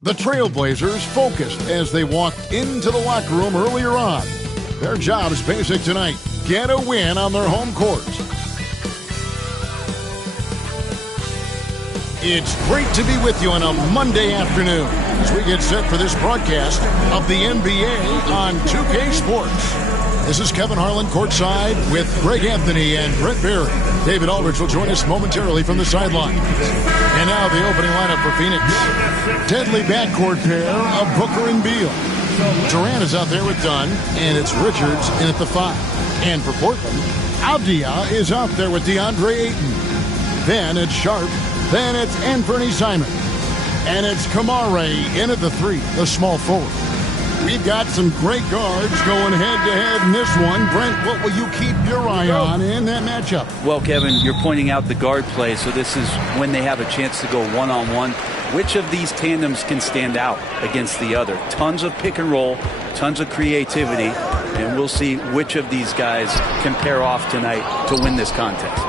The Trailblazers focused as they walked into the locker room earlier on. Their job is basic tonight. Get a win on their home court. It's great to be with you on a Monday afternoon as we get set for this broadcast of the NBA on 2K Sports. This is Kevin Harlan courtside with Greg Anthony and Brent Barry. David Aldridge will join us momentarily from the sidelines. And now the opening lineup for Phoenix. Deadly backcourt pair of Booker and Beal. Durant is out there with Dunn, and it's Richards in at the 5. And for Portland, Avdia is out there with DeAndre Ayton. Then it's Sharp. Then it's Anthony Simons. And it's Kamare in at the 3, the small forward. We've got some great guards going head-to-head in this one. Brent, what will you keep your eye on in that matchup? Well, Kevin, you're pointing out the guard play, so this is when they have a chance to go one-on-one. Which of these tandems can stand out against the other? Tons of pick and roll, tons of creativity, and we'll see which of these guys can pair off tonight to win this contest.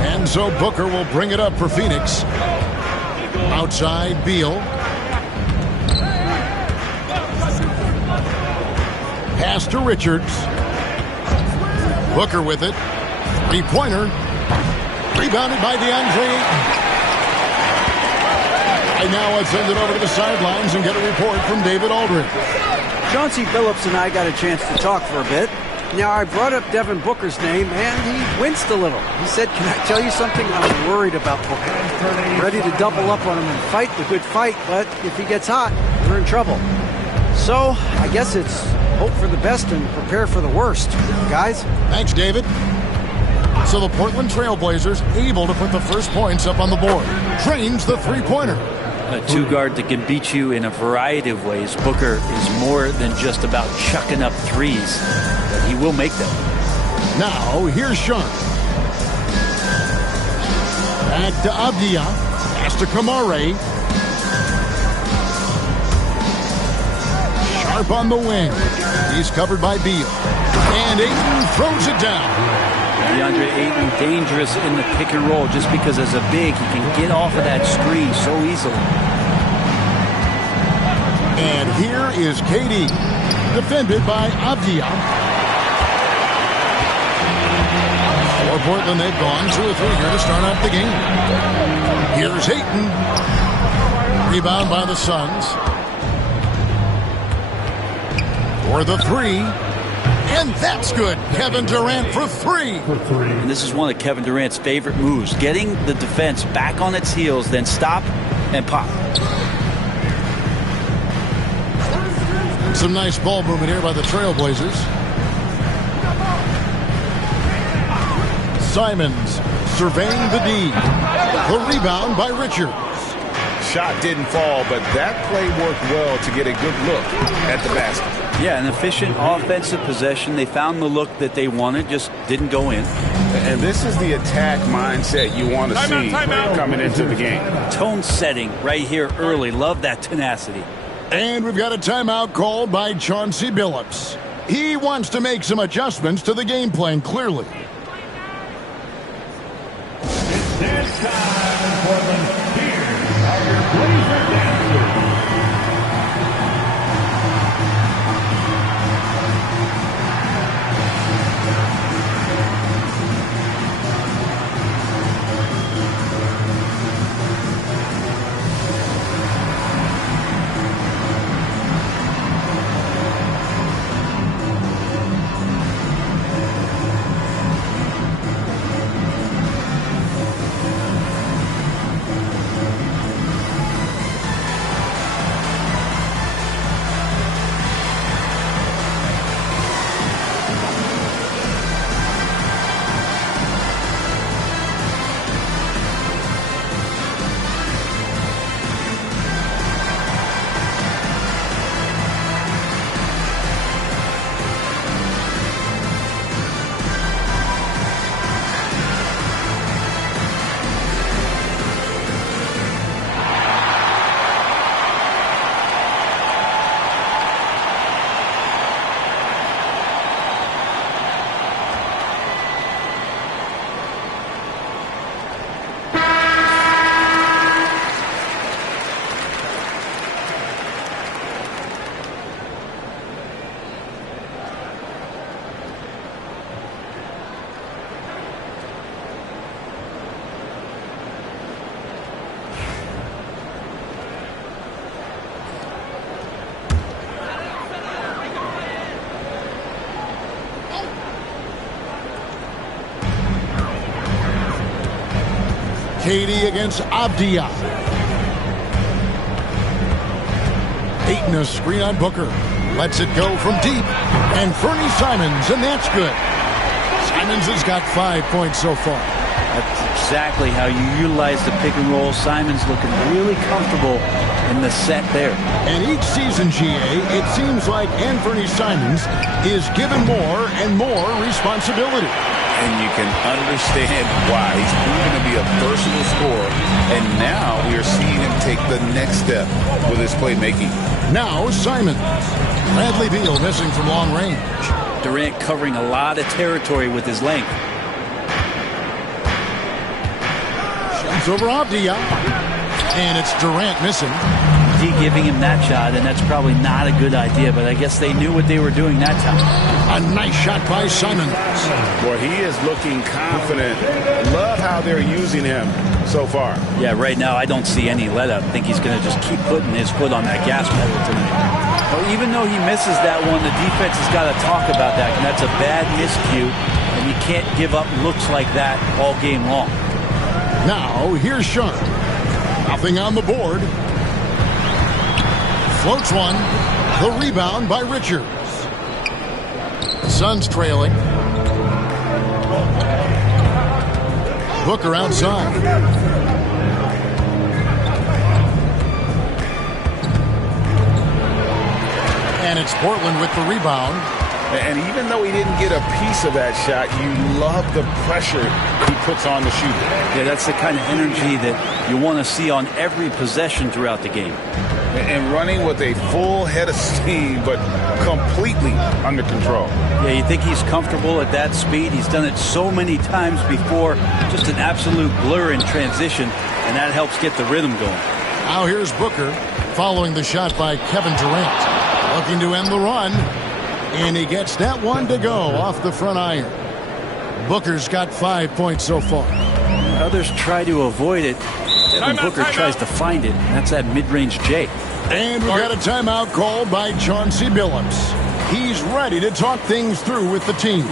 And so Booker will bring it up for Phoenix. Outside, Beal. Pass to Richards. Booker with it. Three-pointer. Rebounded by DeAndre Ayton. And now let's send it over to the sidelines and get a report from David Aldridge. Chauncey Billups and I got a chance to talk for a bit. Now, I brought up Devin Booker's name, and he winced a little. He said, "Can I tell you something? I'm worried about Booker. Ready to double up on him and fight the good fight, but if he gets hot, we're in trouble." So, I guess it's hope for the best and prepare for the worst, guys. Thanks, David. So the Portland Trailblazers able to put the first points up on the board. Trains the three-pointer. A two-guard that can beat you in a variety of ways. Booker is more than just about chucking up threes, but he will make them. Now, here's Sharp. Back to Avdia. Pass to Kamare. Sharp on the wing. He's covered by Beal. And Ayton throws it down. DeAndre Ayton dangerous in the pick and roll just because as a big he can get off of that screen so easily. And here is KD, defended by Avdia. For Portland, they've gone 2 or 3 here to start out the game. Here's Ayton. Rebound by the Suns. For the 3. And that's good. Kevin Durant for 3. And this is one of Kevin Durant's favorite moves. Getting the defense back on its heels, then stop and pop. Some nice ball movement here by the Trailblazers. Simons surveying the D. The rebound by Richards. Shot didn't fall, but that play worked well to get a good look at the basket. Yeah, an efficient offensive possession. They found the look that they wanted, just didn't go in. And this is the attack mindset you want to see coming into the game. Tone setting right here early. Love that tenacity. And we've got a timeout called by Chauncey Billups. He wants to make some adjustments to the game plan, clearly. It's dance time, Portland. Here are your Blazer dancers. Katie against Abdia. Ayton a screen on Booker. Lets it go from deep. And Fernie Simons, and that's good. Simons has got 5 points so far. That's exactly how you utilize the pick and roll. Simons looking really comfortable in the set there. And each season, GA, it seems like Anthony Simons is given more and more responsibility. And you can understand why. He's proven to be a versatile scorer. And now we are seeing him take the next step with his playmaking. Now Simons. Bradley Beal missing from long range. Durant covering a lot of territory with his length. Shoots over Abdia. And it's Durant missing. He giving him that shot, and that's probably not a good idea, but I guess they knew what they were doing that time. A nice shot by Simons. Boy, he is looking confident. Love how they're using him so far. Yeah, right now I don't see any let up. I think he's going to just keep putting his foot on that gas pedal tonight. Well, even though he misses that one, the defense has got to talk about that, and that's a bad miscue, and you can't give up looks like that all game long. Now, here's Sean. Nothing on the board. Floats one. The rebound by Richards. The Suns trailing. Booker outside. And it's Portland with the rebound. And even though he didn't get a piece of that shot, you love the pressure he puts on the shooter. Yeah, that's the kind of energy that you want to see on every possession throughout the game. And running with a full head of steam, but completely under control. Yeah, you think he's comfortable at that speed. He's done it so many times before. Just an absolute blur in transition, and that helps get the rhythm going. Now here's Booker following the shot by Kevin Durant. Looking to end the run. And he gets that one to go off the front iron. Booker's got 5 points so far. Others try to avoid it. Devin Booker tries to find it. That's that mid-range J. And we've got a timeout called by Chauncey Billups. He's ready to talk things through with the team.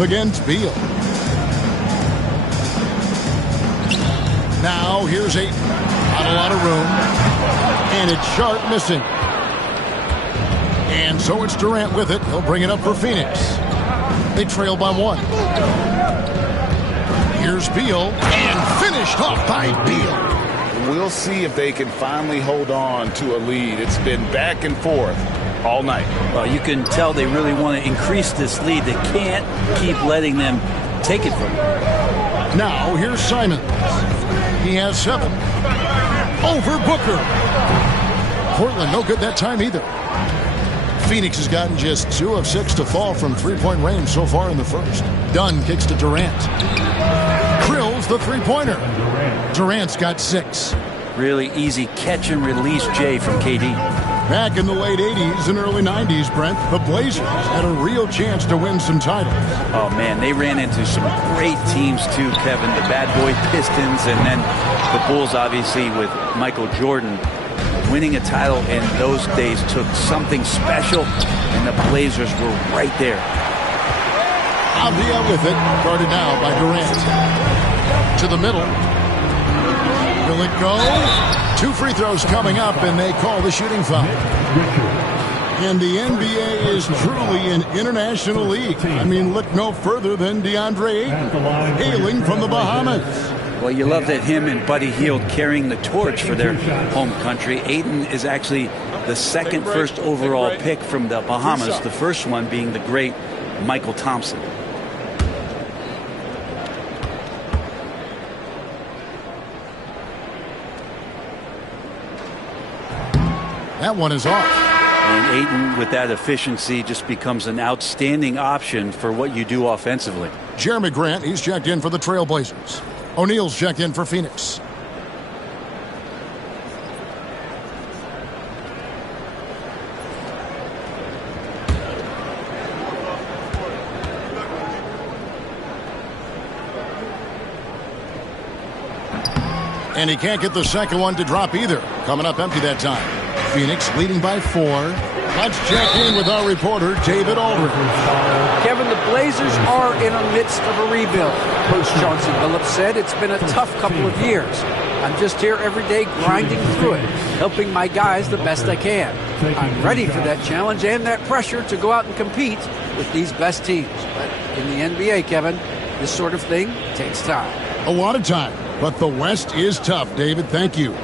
Against Beal. Now here's Ayton. Not a lot of room. And it's Sharp missing. And so it's Durant with it. He'll bring it up for Phoenix. They trail by one. Here's Beal. And finished off by Beal. We'll see if they can finally hold on to a lead. It's been back and forth all night. Well, you can tell they really want to increase this lead. They can't keep letting them take it from them. Now, here's Simons. He has 7. Over Booker. Portland no good that time either. Phoenix has gotten just 2 of 6 to fall from three-point range so far in the first. Dunn kicks to Durant. Drills the three-pointer. Durant's got 6. Really easy catch and release, Jay, from KD. Back in the late 80s and early 90s, Brent, the Blazers had a real chance to win some titles. Oh, man, they ran into some great teams, too, Kevin. The bad boy Pistons, and then the Bulls, obviously, with Michael Jordan. Winning a title in those days took something special, and the Blazers were right there. Avdia with it, guarded now by Durant. To the middle. Will it go? 2 free throws coming up, and they call the shooting foul. And the NBA is truly an international league. I mean, look no further than DeAndre Ayton, hailing from the Bahamas. Well, you love that him and Buddy Hield carrying the torch for their home country. Ayton is actually the second first overall pick from the Bahamas, the first one being the great Michael Thompson. That one is off. And Ayton, with that efficiency, just becomes an outstanding option for what you do offensively. Jeremy Grant, he's checked in for the Trailblazers. O'Neal's checked in for Phoenix. And he can't get the second one to drop either. Coming up empty that time. Phoenix leading by 4. Let's check in with our reporter, David Aldridge. Kevin, the Blazers are in the midst of a rebuild. Coach Chauncey Billups said it's been a tough couple of years. I'm just here every day grinding through it, helping my guys the best I can. I'm ready for that challenge and that pressure to go out and compete with these best teams. But in the NBA, Kevin, this sort of thing takes time. A lot of time, but the West is tough, David. Thank you.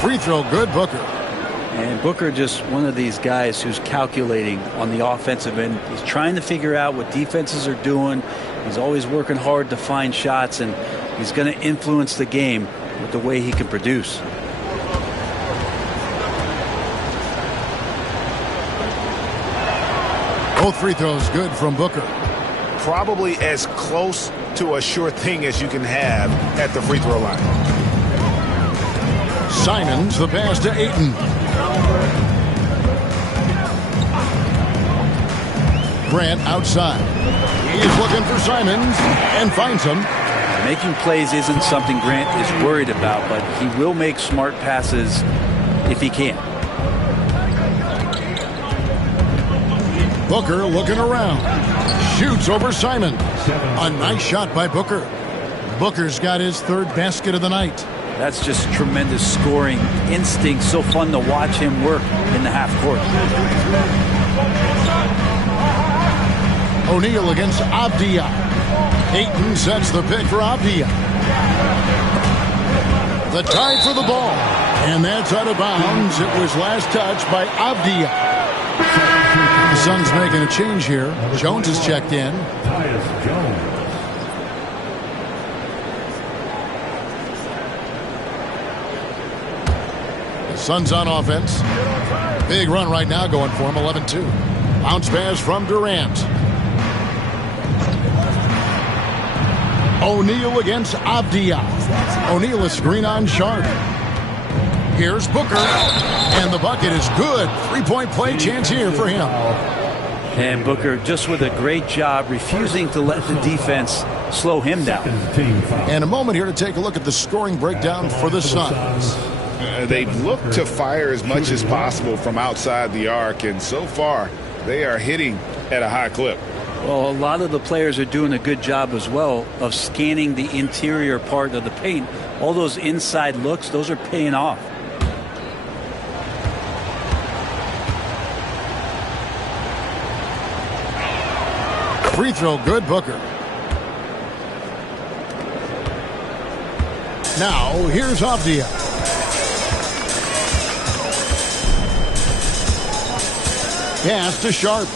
Free throw good, Booker. And Booker just one of these guys who's calculating on the offensive end. He's trying to figure out what defenses are doing. He's always working hard to find shots, and he's going to influence the game with the way he can produce. Both free throws good from Booker. Probably as close to a sure thing as you can have at the free throw line. Simons, the pass to Ayton. Grant outside. He's looking for Simons and finds him. Making plays isn't something Grant is worried about, but he will make smart passes if he can. Booker looking around. Shoots over Simon. A nice shot by Booker. Booker's got his 3rd basket of the night. That's just tremendous scoring instinct. So fun to watch him work in the half court. O'Neal against Avdia. Ayton sets the pick for Avdia. The tie for the ball. And that's out of bounds. It was last touched by Avdia. The Suns making a change here. Jones is checked in. Tyus Jones. Suns on offense. Big run right now going for him, 11-2. Bounce pass from Durant. O'Neal against Avdia. O'Neal is screen on Sharp. Here's Booker. And the bucket is good. 3-point play chance here for him. And Booker just with a great job refusing to let the defense slow him down. And a moment here to take a look at the scoring breakdown for the Suns. They look to fire as much as possible from outside the arc, and so far they are hitting at a high clip. Well, a lot of the players are doing a good job as well of scanning the interior part of the paint. All those inside looks, those are paying off. Free throw good, Booker. Now here's Avdia. Pass to Sharp.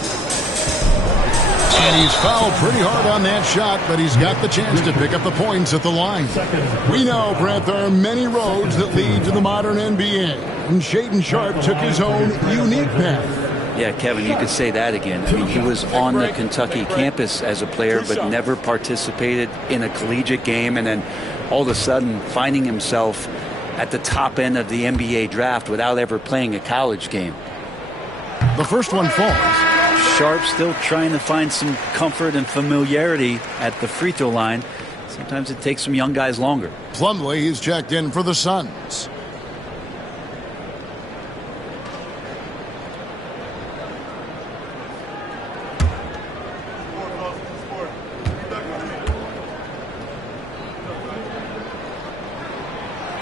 And he's fouled pretty hard on that shot, but he's got the chance to pick up the points at the line. We know, Brett, there are many roads that lead to the modern NBA. And Shaedon Sharpe took his own unique path. Yeah, Kevin, you could say that again. I mean, he was on the Kentucky campus as a player, but never participated in a collegiate game, and then all of a sudden finding himself at the top end of the NBA draft without ever playing a college game. The first one falls. Sharpe still trying to find some comfort and familiarity at the free throw line. Sometimes it takes some young guys longer. Plumlee is checked in for the Suns.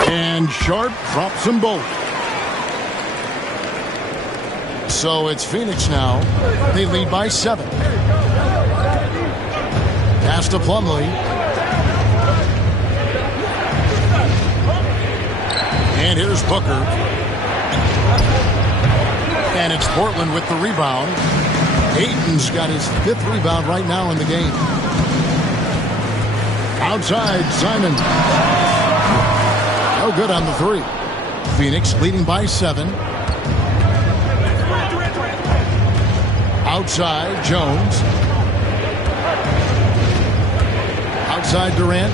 And Sharpe drops them both. So it's Phoenix now. They lead by 7. Pass to Plumlee. And here's Booker. And it's Portland with the rebound. Ayton's got his 5th rebound right now in the game. Outside, Simon. No good on the 3. Phoenix leading by 7. Outside, Jones. Outside, Durant.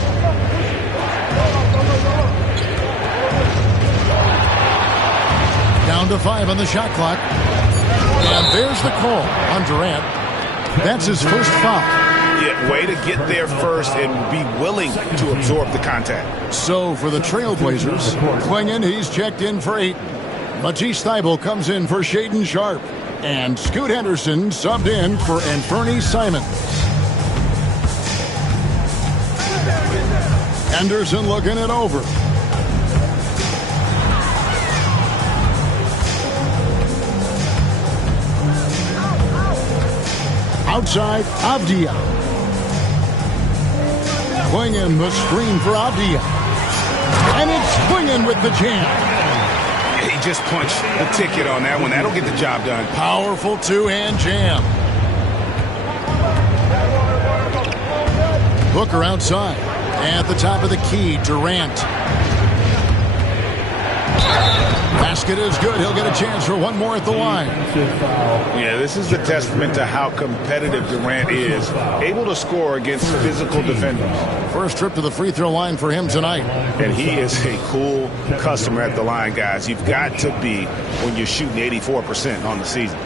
Down to 5 on the shot clock. And there's the call on Durant. That's his first foul. Yeah, way to get there first and be willing to absorb the contact. So for the Trailblazers, Clingan, he's checked in for 8. Matisse Thybulle comes in for Shaedon Sharpe. And Scoot Henderson subbed in for Anfernee Simons. Henderson looking it over. Outside, Avdia. Clingan the screen for Avdia. And it's Clingan with the jam. He just punched the ticket on that one. That'll get the job done. Powerful two-hand jam. Booker outside. At the top of the key, Durant. Basket is good. He'll get a chance for one more at the line. Yeah, this is a testament to how competitive Durant is. Able to score against physical defenders. First trip to the free throw line for him tonight. And he is a cool customer at the line, guys. You've got to be when you're shooting 84% on the season.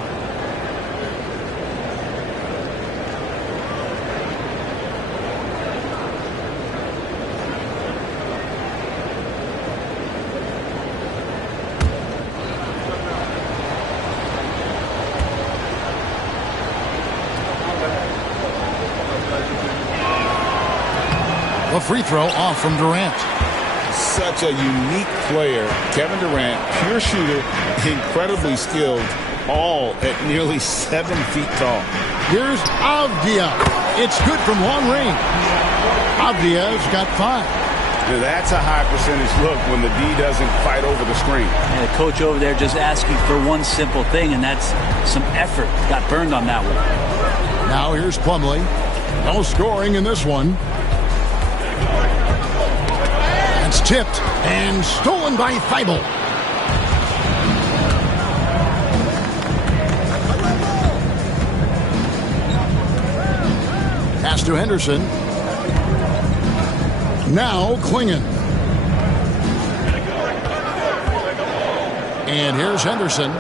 A free throw off from Durant. Such a unique player. Kevin Durant, pure shooter, incredibly skilled, all at nearly 7 feet tall. Here's Avdia. It's good from long range. Avdia's got 5. Now that's a high percentage look when the D doesn't fight over the screen. And the coach over there just asking for one simple thing, and that's some effort. Got burned on that one. Now here's Plumlee. No scoring in this one. It's tipped and stolen by Thybulle. Pass to Henderson. Now Clingan. And here's Henderson.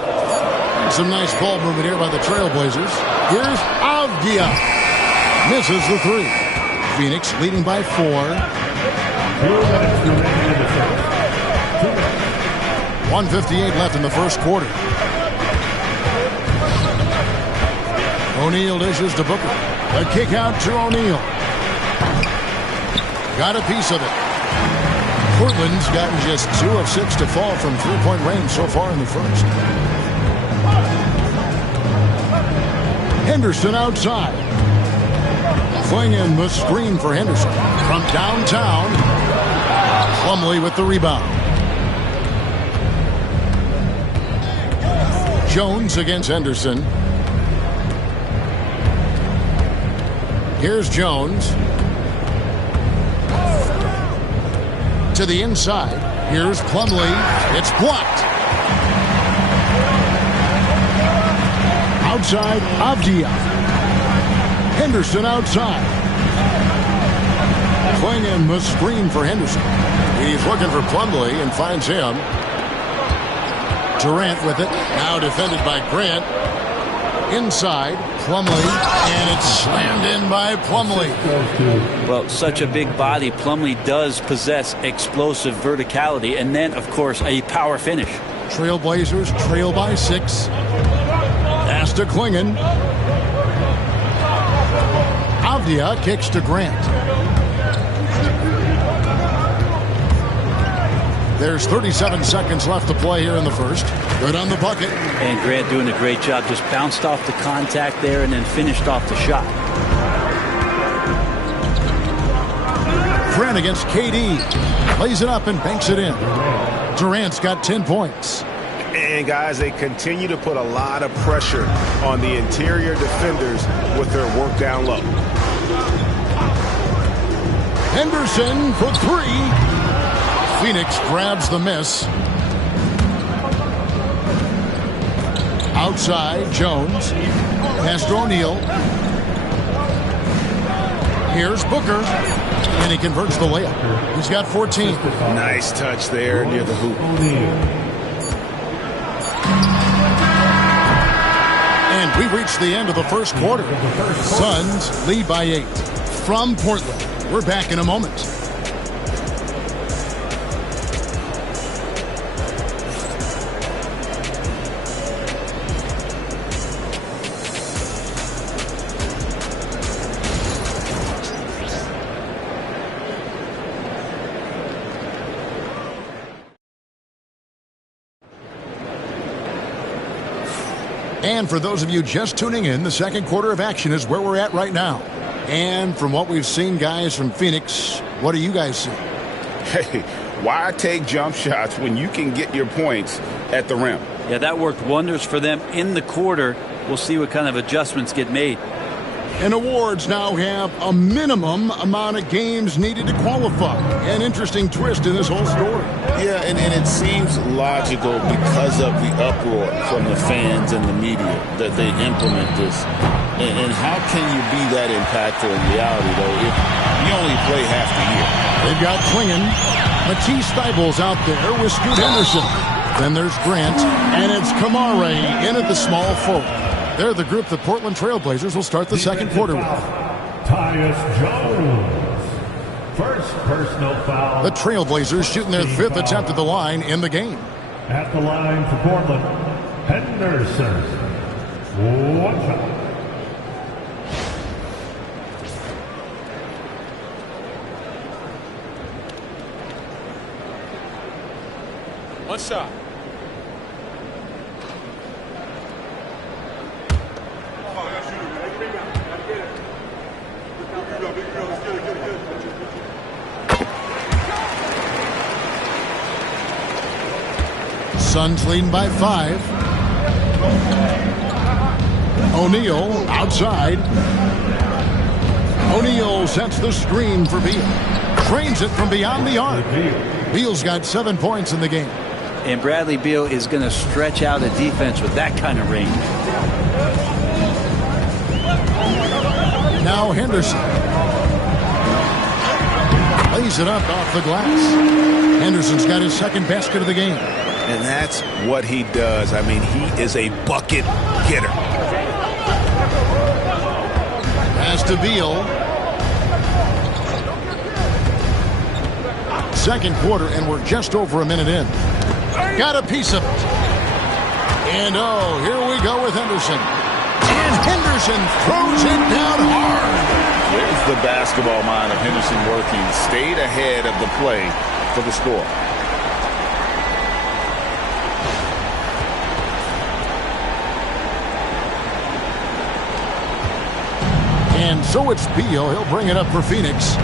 Some nice ball movement here by the Trailblazers. Here's Avdia. Misses the 3. Phoenix leading by 4. 1:58 left in the first quarter. O'Neal dishes to Booker. A kick out to O'Neal. Got a piece of it. Portland's gotten just 2 of 6 to fall from three-point range so far in the first. Henderson outside. Clingan the screen for Henderson. From downtown, Plumlee with the rebound. Jones against Henderson. Here's Jones. To the inside. Here's Plumlee. It's blocked. Outside, Avdia. Henderson outside. Clingan must screen for Henderson. He's looking for Plumlee and finds him. Durant with it. Now defended by Grant. Inside, Plumlee, and it's slammed in by Plumlee. Well, such a big body, Plumlee does possess explosive verticality, and then, of course, a power finish. Trailblazers trail by 6. Pass to Clingan. Avdia kicks to Grant. There's 37 seconds left to play here in the first. Good on the bucket. And Grant doing a great job. Just bounced off the contact there and then finished off the shot. Grant against KD. Plays it up and banks it in. Durant's got 10 points. And, guys, they continue to put a lot of pressure on the interior defenders with their work down low. Henderson for 3. Phoenix grabs the miss. Outside, Jones. Pass to O'Neal. Here's Booker. And he converts the layup. He's got 14. Nice touch there near the hoop. And we reach the end of the first quarter. Suns lead by 8. From Portland, we're back in a moment. And for those of you just tuning in, the second quarter of action is where we're at right now. And from what we've seen, guys, from Phoenix, what do you guys see? Hey, why take jump shots when you can get your points at the rim? Yeah, that worked wonders for them in the quarter. We'll see what kind of adjustments get made. And awards now have a minimum amount of games needed to qualify. An interesting twist in this whole story. Yeah, and it seems logical because of the uproar from the fans and the media that they implement this. And how can you be that impactful in reality, though, if you only play half the year? They've got Clingan. Matisse Thybulle's out there with Scoot Henderson. Then there's Grant, and it's Kamare in at the small forward. They're the group the Portland Trailblazers will start the second quarter with. Tyus Jones. First personal foul. The Trailblazers shooting their 5th attempt at the line in the game. At the line for Portland, Henderson. One shot. One shot. Suns leading by 5. O'Neal outside. O'Neal sets the screen for Beal. Trains it from beyond the arc. Beal's got 7 points in the game. And Bradley Beal is going to stretch out a defense with that kind of range. Now Henderson. Lays it up off the glass. Henderson's got his second basket of the game. And that's what he does. I mean, he is a bucket getter. Pass to Beal. Second quarter, and we're just over a minute in. Got a piece of it. And oh, here we go with Henderson. And Henderson throws it down hard. There's the basketball mind of Henderson working. Stayed ahead of the play for the score. And so it's Beal. He'll bring it up for Phoenix.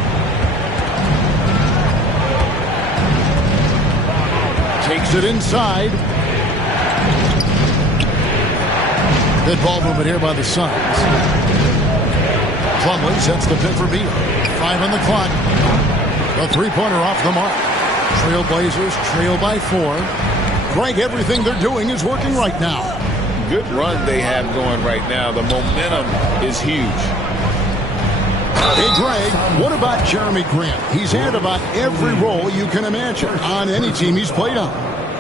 Takes it inside. Good ball movement here by the Suns. Plumlee sets the pick for Beal. 5 on the clock. The three-pointer off the mark. Trailblazers trail by 4. Greg, everything they're doing is working right now. Good run they have going right now. The momentum is huge. Hey, Greg, what about Jeremy Grant? He's had about every role you can imagine on any team he's played on.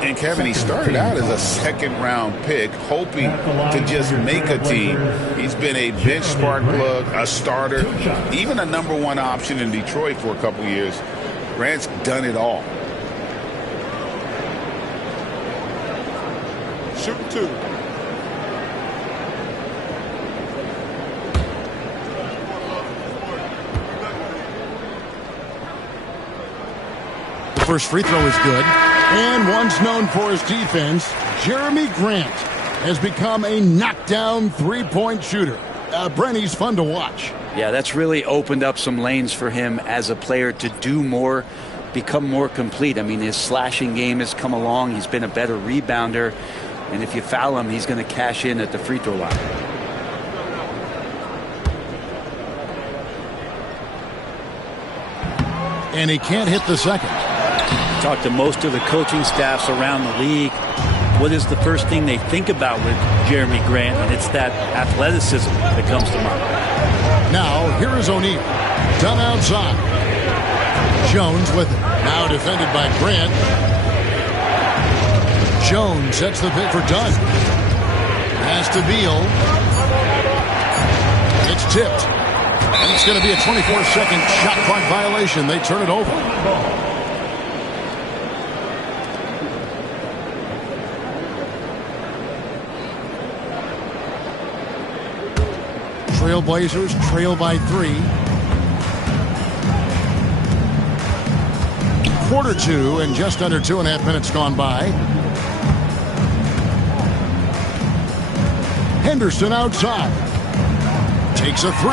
And Kevin, he started out as a second-round pick, hoping to just make a team. He's been a bench spark plug, a starter, even a number 1 option in Detroit for a couple years. Grant's done it all. Shoot 2. The first free throw is good. And once known for his defense, Jeremy Grant has become a knockdown three-point shooter. Brent, he's fun to watch. Yeah, that's really opened up some lanes for him as a player to do more, become more complete. I mean, his slashing game has come along. He's been a better rebounder. And if you foul him, he's going to cash in at the free throw line. And he can't hit the second. Talk to most of the coaching staffs around the league. What is the first thing they think about with Jeremy Grant? And it's that athleticism that comes to mind. Now, here is O'Neal. Done outside. Jones with it. Now defended by Grant. Jones sets the pick for Dunn. Pass to Beal. It's tipped. And it's going to be a 24-second shot clock violation. They turn it over. Trailblazers trail by 3. Quarter 2 and just under 2.5 minutes gone by. Henderson outside. Takes a 3.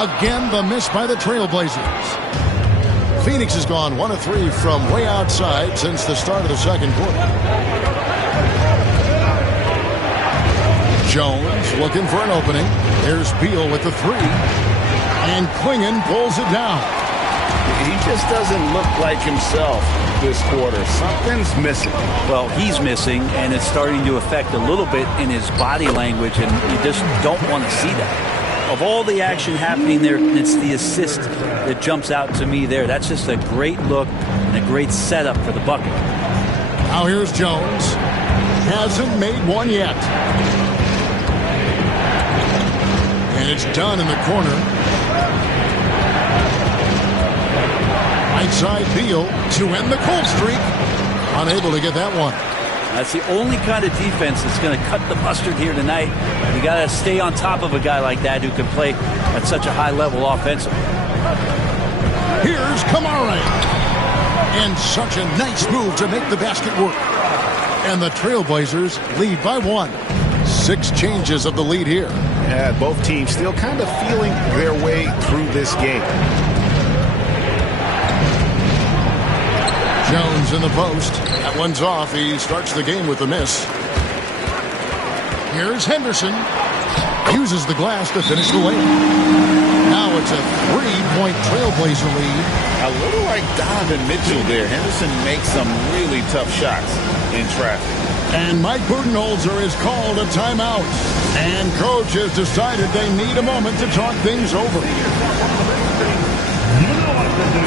Again, the miss by the Trailblazers. Phoenix has gone 1 of 3 from way outside since the start of the second quarter. Jones looking for an opening. There's Beal with the 3. And Klingon pulls it down. He just doesn't look like himself this quarter. Something's missing. Well, he's missing, and it's starting to affect a little bit in his body language, and you just don't want to see that. Of all the action happening there, it's the assist that jumps out to me there. That's just a great look and a great setup for the bucket. Now here's Jones. Hasn't made one yet. And it's done in the corner. Right side Beal to end the cold streak. Unable to get that one. That's the only kind of defense that's going to cut the mustard here tonight. You got to stay on top of a guy like that who can play at such a high level offensively. Here's Kamara. And such a nice move to make the basket work. And the Trailblazers lead by 1. 6 changes of the lead here. Yeah, both teams still kind of feeling their way through this game. Jones in the post. That one's off. He starts the game with a miss. Here's Henderson. Uses the glass to finish the layup. Now it's a 3-point Trailblazer lead. A little like Donovan Mitchell there. Henderson makes some really tough shots in traffic. And Mike Budenholzer has called a timeout. And coach has decided they need a moment to talk things over. You know what to do.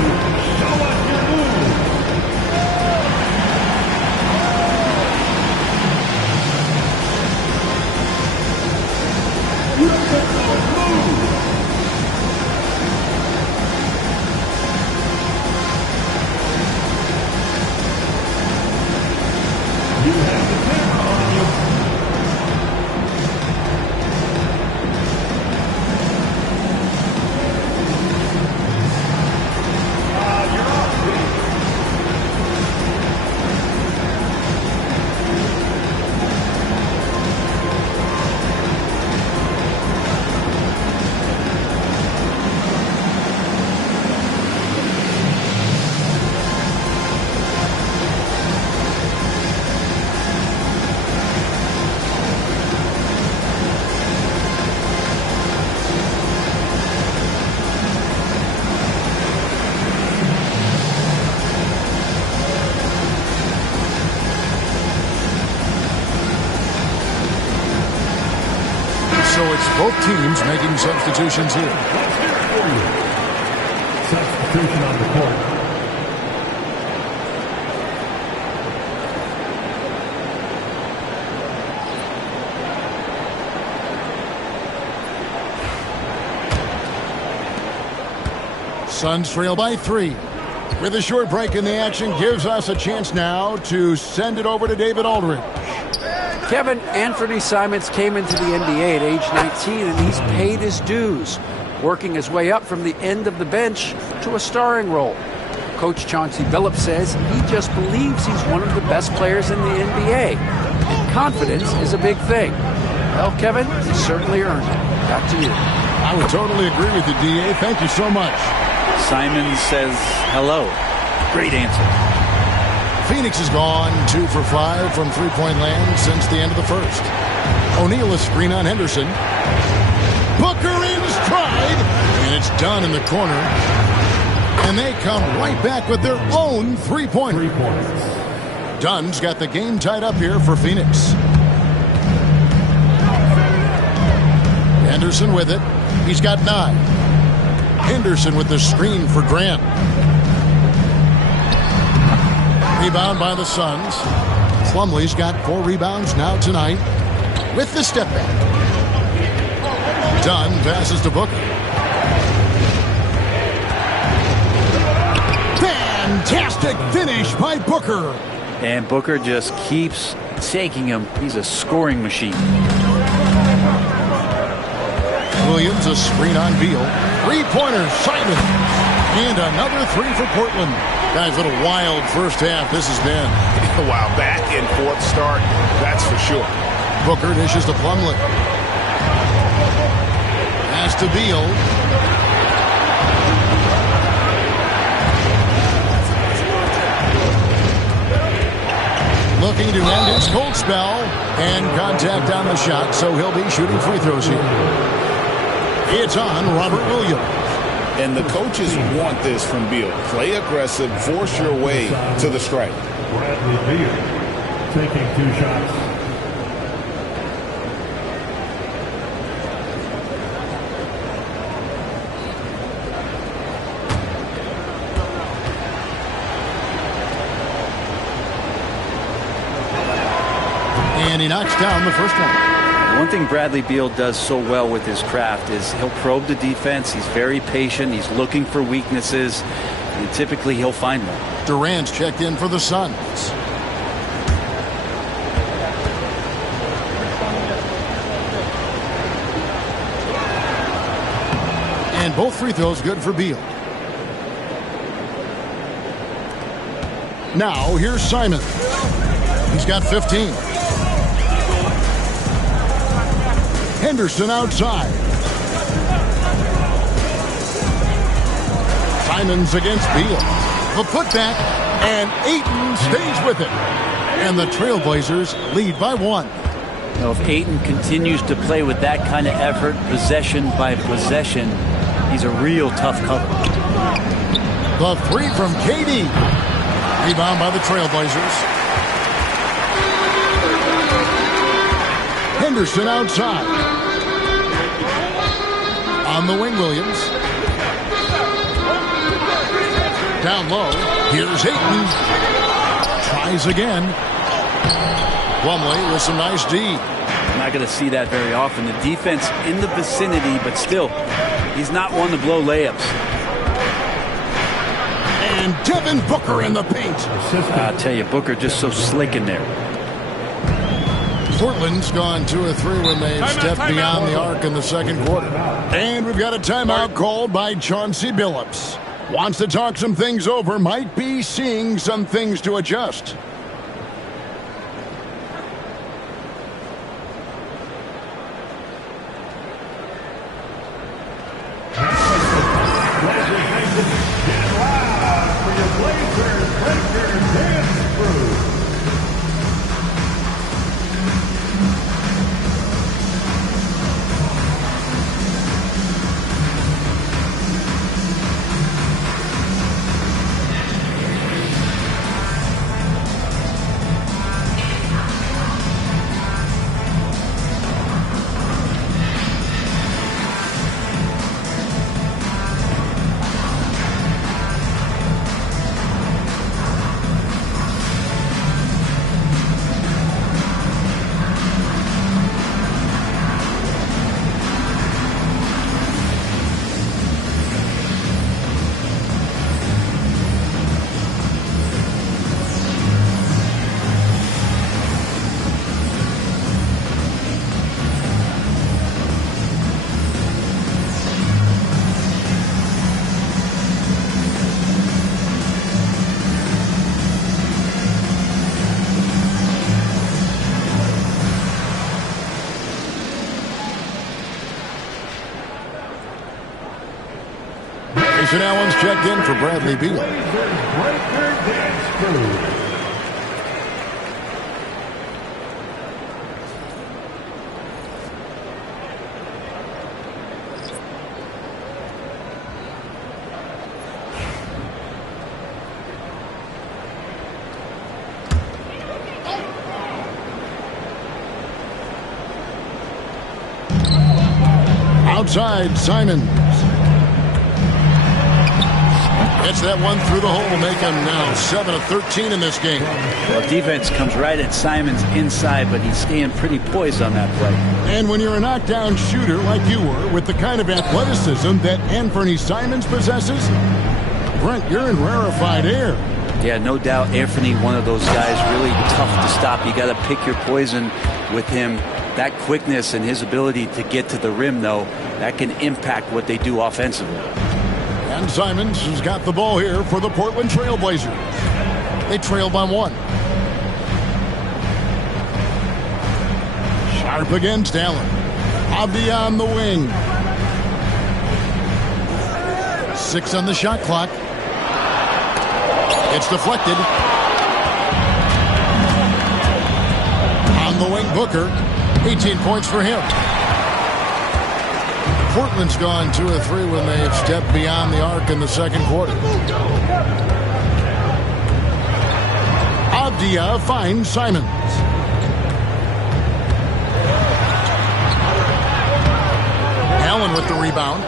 Show us your move. it's both teams making substitutions here. Substitution on the court. Suns trail by 3. With a short break in the action, gives us a chance now to send it over to David Aldridge. Kevin, Anthony Simons came into the NBA at age 19, and he's paid his dues, working his way up from the end of the bench to a starring role. Coach Chauncey Billups says he just believes he's one of the best players in the NBA, and confidence is a big thing. Well, Kevin, he certainly earned it. Back to you. I would totally agree with you, D.A. Thank you so much. Simon says hello. Great answer. Phoenix has gone 2 for 5 from three-point land since the end of the first. O'Neal is screen on Henderson. Booker in stride, and it's done in the corner. And they come right back with their own three-pointer. 3 points. Dunn's got the game tied up here for Phoenix. Henderson with it. He's got 9. Henderson with the screen for Grant. Rebound by the Suns. Plumlee's got 4 rebounds now tonight with the step back. Dunn passes to Booker. Fantastic finish by Booker. And Booker just keeps taking him. He's a scoring machine. Williams a screen on Beal. Three-pointer, Simon. And another 3 for Portland. Guys, what a wild first half this has been. Wow, back and forth start, that's for sure. Booker dishes to Plumlee. Pass to Beal. Looking to end his cold spell. And contact on the shot, so he'll be shooting free throws here. It's on Robert Williams. And the coaches want this from Beal. Play aggressive, force your way to the stripe. Bradley Beal taking 2 shots. And he knocks down the first one. One thing Bradley Beal does so well with his craft is he'll probe the defense. He's very patient. He's looking for weaknesses, and typically he'll find one. Durant's checked in for the Suns. And both free throws good for Beal. Now here's Simon. He's got 15. Henderson outside. Simons against Beal. The putback, and Ayton stays with it. And the Trailblazers lead by 1. Now, if Ayton continues to play with that kind of effort, possession by possession, he's a real tough cover. The 3 from KD. Rebound by the Trailblazers. Henderson outside. On the wing, Williams. Down low. Here's Ayton. Tries again. Plumlee with some nice D. Not going to see that very often. The defense in the vicinity, but still, he's not one to blow layups. And Devin Booker in the paint. I'll tell you, Booker just so slick in there. Portland's gone 2 of 3 when they've stepped beyond the arc in the second quarter. And we've got a timeout called by Chauncey Billups. Wants to talk some things over, might be seeing some things to adjust. Grayson Allen's checked in for Bradley Beal. Outside, Simons. Gets that one through the hole, make him now 7 of 13 in this game. Well, defense comes right at Simons inside, but he's staying pretty poised on that play. And when you're a knockdown shooter like you were, with the kind of athleticism that Anthony Simons possesses, Brent, you're in rarefied air. Yeah, no doubt Anthony, one of those guys really tough to stop. You got to pick your poison with him. That quickness and his ability to get to the rim, though, that can impact what they do offensively. And Simons has got the ball here for the Portland Trail Blazers. They trail by 1. Sharp against Allen. Avdia on the wing. 6 on the shot clock. It's deflected. On the wing, Booker. 18 points for him. Portland's gone 2 of 3 when they've stepped beyond the arc in the second quarter. Avdia finds Simons. Allen with the rebound.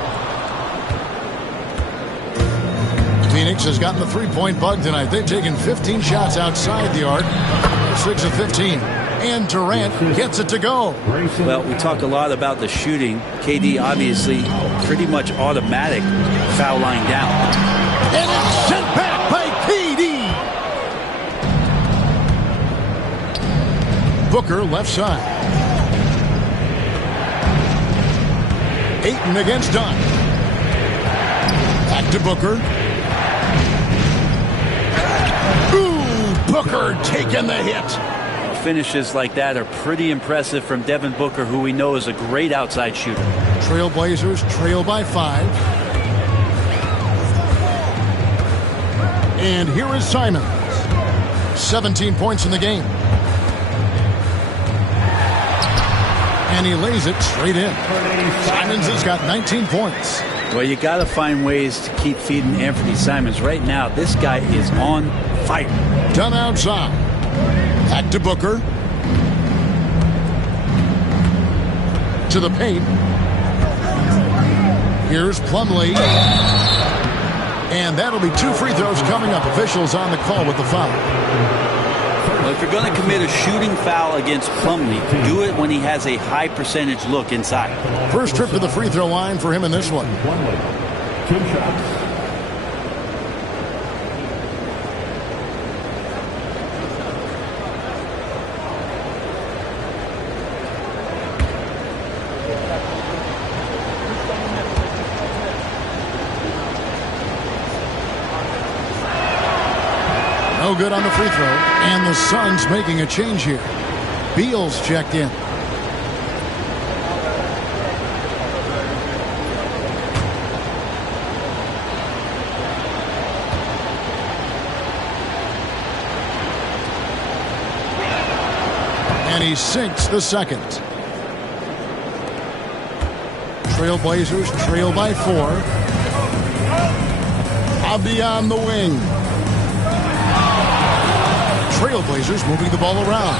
Phoenix has gotten the three-point bug tonight. They've taken 15 shots outside the arc. 6 of 15. And Durant gets it to go. Well, we talk a lot about the shooting. KD obviously pretty much automatic foul line down. And it's sent back by KD. Booker left side. Ayton against Dunn. Back to Booker. Ooh, Booker taking the hit. Finishes like that are pretty impressive from Devin Booker, who we know is a great outside shooter. Trailblazers trail by 5. And here is Simons. 17 points in the game. And he lays it straight in. Simons has got 19 points. Well, you got to find ways to keep feeding Anthony Simons. Right now, this guy is on fire. Done outside. Back to Booker. To the paint. Here's Plumlee. And that'll be 2 free throws coming up. Officials on the call with the foul. Well, if you're going to commit a shooting foul against Plumlee, do it when he has a high percentage look inside. First trip to the free throw line for him in this one. 2 shots. No good on the free throw. And the Suns making a change here. Beal's checked in. And he sinks the second. Trailblazers trail by 4. Avdia on the wing. Trailblazers moving the ball around.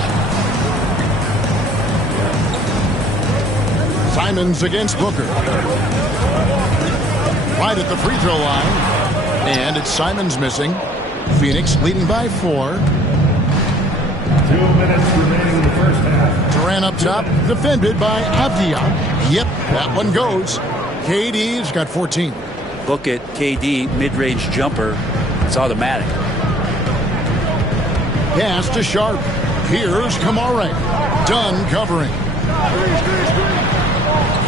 Simons against Booker. Right at the free throw line. And it's Simons missing. Phoenix leading by 4. 2 minutes remaining in the first half. Durant up top, defended by Avdia. Yep, that one goes. KD's got 14. Look at KD, mid-range jumper. It's automatic. Pass to Sharp. Here's Kamare. Dunn covering.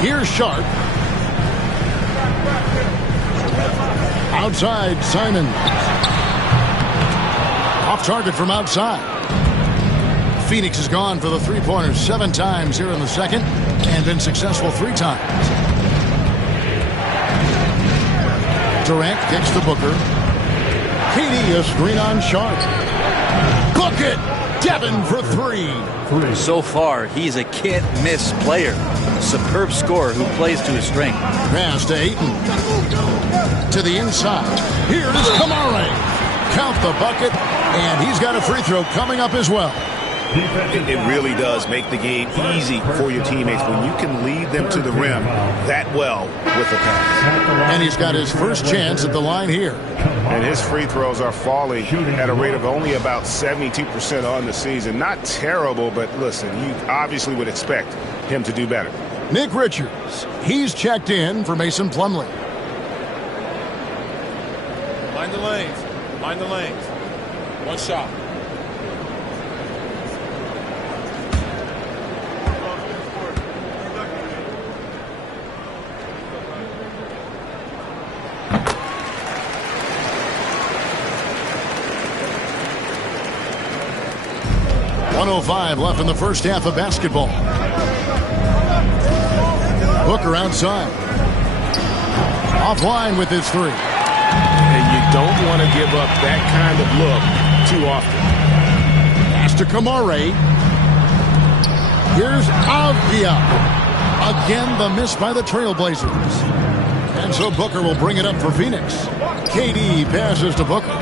Here's Sharp. Outside, Simon. Off target from outside. Phoenix has gone for the three-pointers 7 times here in the second and been successful 3 times. Durant kicks to Booker. KD a screen on Sharp. Book it! Devin for three. So far, he's a can't-miss player. A superb scorer who plays to his strength. Pass to Ayton. To the inside. Here is Kamara. Count the bucket, and he's got a free throw coming up as well. It really does make the game easy for your teammates when you can lead them to the rim that well with the pass. And he's got his first chance at the line here. And his free throws are falling at a rate of only about 72% on the season. Not terrible, but listen, you obviously would expect him to do better. Nick Richards, he's checked in for Mason Plumlee. Mind the lanes. Mind the lanes. One shot. .105 left in the first half of basketball. Booker outside. Offline with his three. And you don't want to give up that kind of look too often. Pass to Kamara. Here's Avdia. Again, the miss by the Trailblazers. And so Booker will bring it up for Phoenix. KD passes to Booker.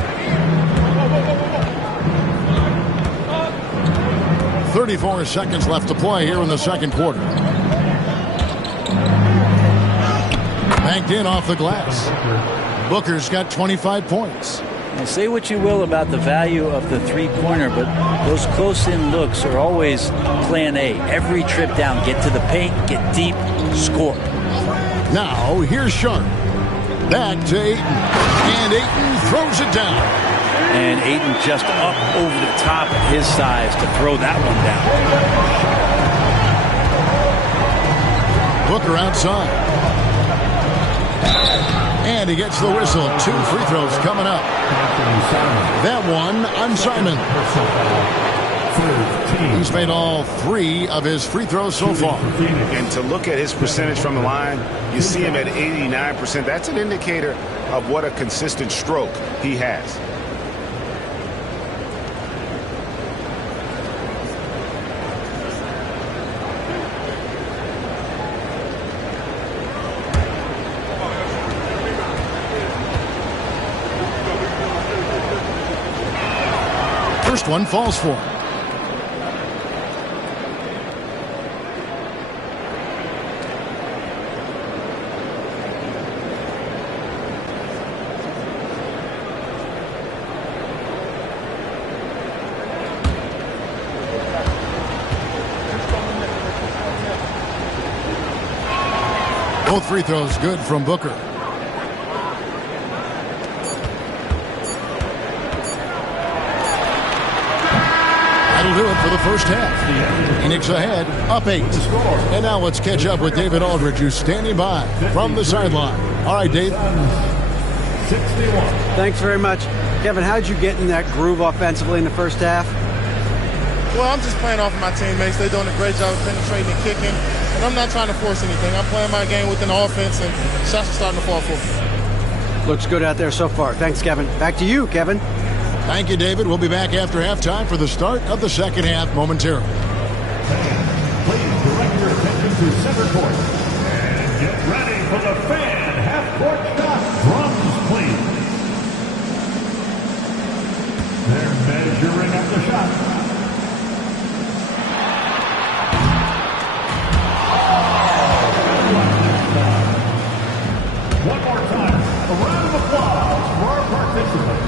34 seconds left to play here in the second quarter. Banked in off the glass. Booker's got 25 points. Now, say what you will about the value of the three-pointer, but those close-in looks are always plan A. Every trip down, get to the paint, get deep, score. Now, here's Sharp. Back to Ayton. And Ayton throws it down. And Ayton just up over the top at his size to throw that one down. Booker outside. And he gets the whistle. 2 free throws coming up. That one on Simon. He's made all 3 of his free throws so far. And to look at his percentage from the line, you see him at 89%. That's an indicator of what a consistent stroke he has. First one falls for him. Both free throws good from Booker. That'll do it for the first half. Phoenix ahead, up 8. And now let's catch up with David Aldridge, who's standing by from the sideline. All right, Dave. Thanks very much. Kevin, how'd you get in that groove offensively in the first half? Well, I'm just playing off of my teammates. They're doing a great job of penetrating and kicking, and I'm not trying to force anything. I'm playing my game within the offense, and shots are starting to fall for me. Looks good out there so far. Thanks, Kevin. Back to you, Kevin. Thank you, David. We'll be back after halftime for the start of the second half momentarily. Please direct your attention to center court and get ready for the fan half-court shot. Drums, please. They're measuring up the shot. One more time, a round of applause for our participants.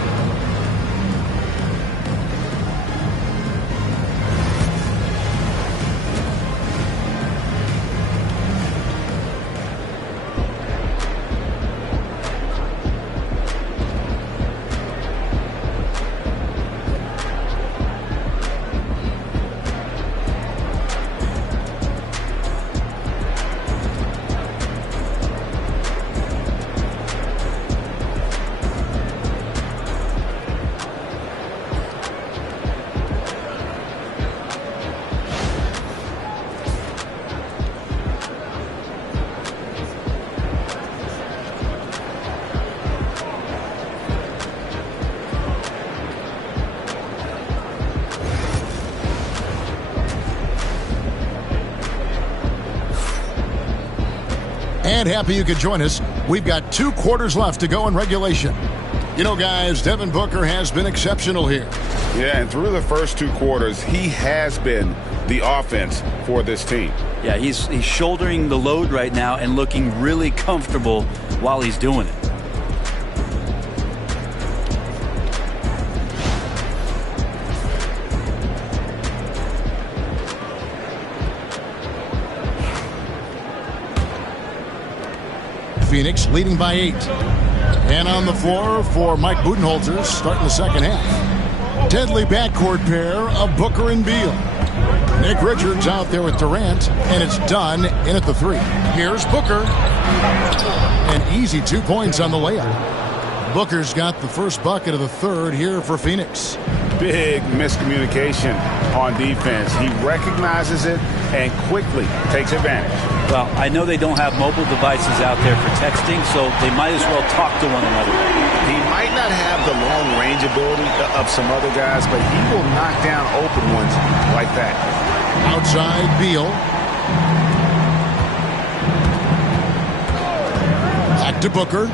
And happy you could join us. We've got 2 quarters left to go in regulation. You know, guys, Devin Booker has been exceptional here. Yeah, and through the first 2 quarters, he has been the offense for this team. Yeah, he's shouldering the load right now and looking really comfortable while he's doing it. Phoenix leading by 8. And on the floor for Mike Budenholzer starting the second half. Deadly backcourt pair of Booker and Beal. Nick Richards out there with Durant, and it's done in at the 3. Here's Booker. An easy 2 points on the layup. Booker's got the first bucket of the third here for Phoenix. Big miscommunication on defense. He recognizes it and quickly takes advantage. Well, I know they don't have mobile devices out there for texting, so they might as well talk to one another. He might not have the long-range ability of some other guys, but he will knock down open ones like that. Outside, Beal. Back to Booker.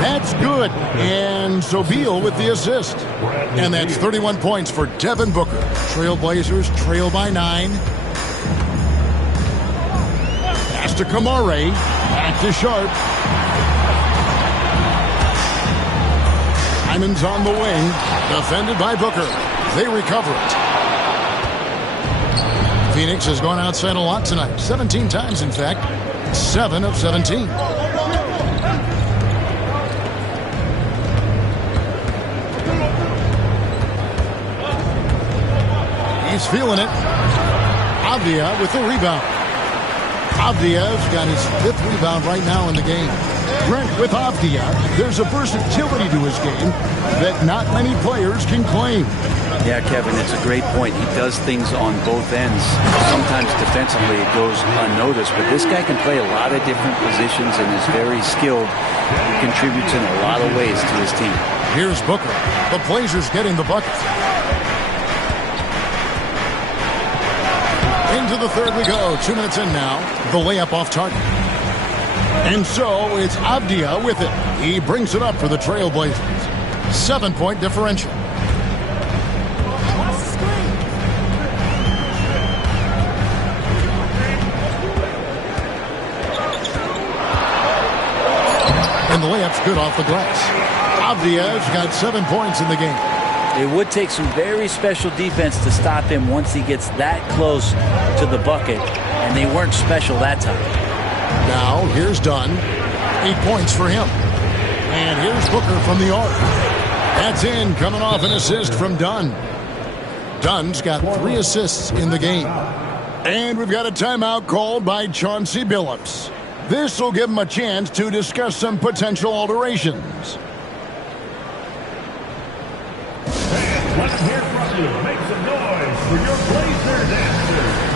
That's good. And so Beal with the assist. And that's 31 points for Devin Booker. Trailblazers trail by 9. Pass to Kamare. Back to Sharp. Hyman's on the wing. Defended by Booker. They recover it. Phoenix has gone outside a lot tonight. 17 times, in fact. 7 of 17. He's feeling it. Avdia with the rebound. Avdia's got his 5th rebound right now in the game. Brent, with Avdia, there's a versatility to his game that not many players can claim. Yeah, Kevin, it's a great point. He does things on both ends. Sometimes defensively it goes unnoticed, but this guy can play a lot of different positions and is very skilled. He contributes in a lot of ways to his team. Here's Booker. The Blazers getting the bucket. Into the third we go. 2 minutes in now. The layup off target. And so it's Avdia with it. He brings it up for the Trailblazers. 7-point differential. And the layup's good off the glass. Avdia's got 7 points in the game. It would take some very special defense to stop him once he gets that close to the bucket, and they weren't special that time. Now, here's Dunn. 8 points for him. And here's Booker from the arc. That's in, coming off an assist from Dunn. Dunn's got 3 assists in the game. And we've got a timeout called by Chauncey Billups. This will give him a chance to discuss some potential alterations. Let's hear from you. Make some noise for your Blazers answer.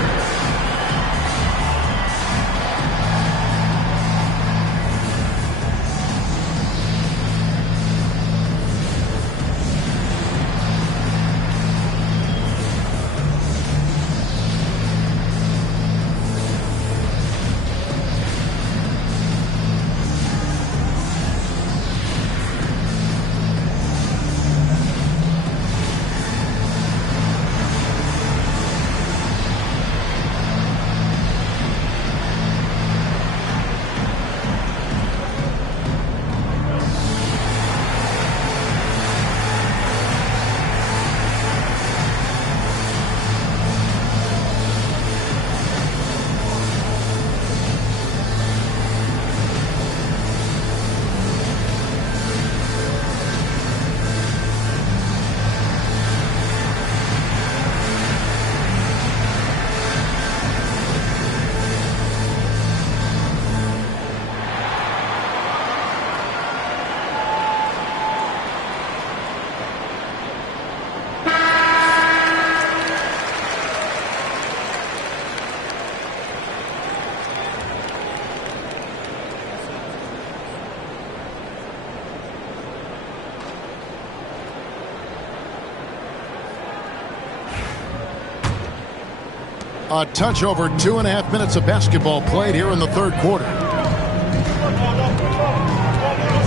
A touch over 2.5 minutes of basketball played here in the third quarter.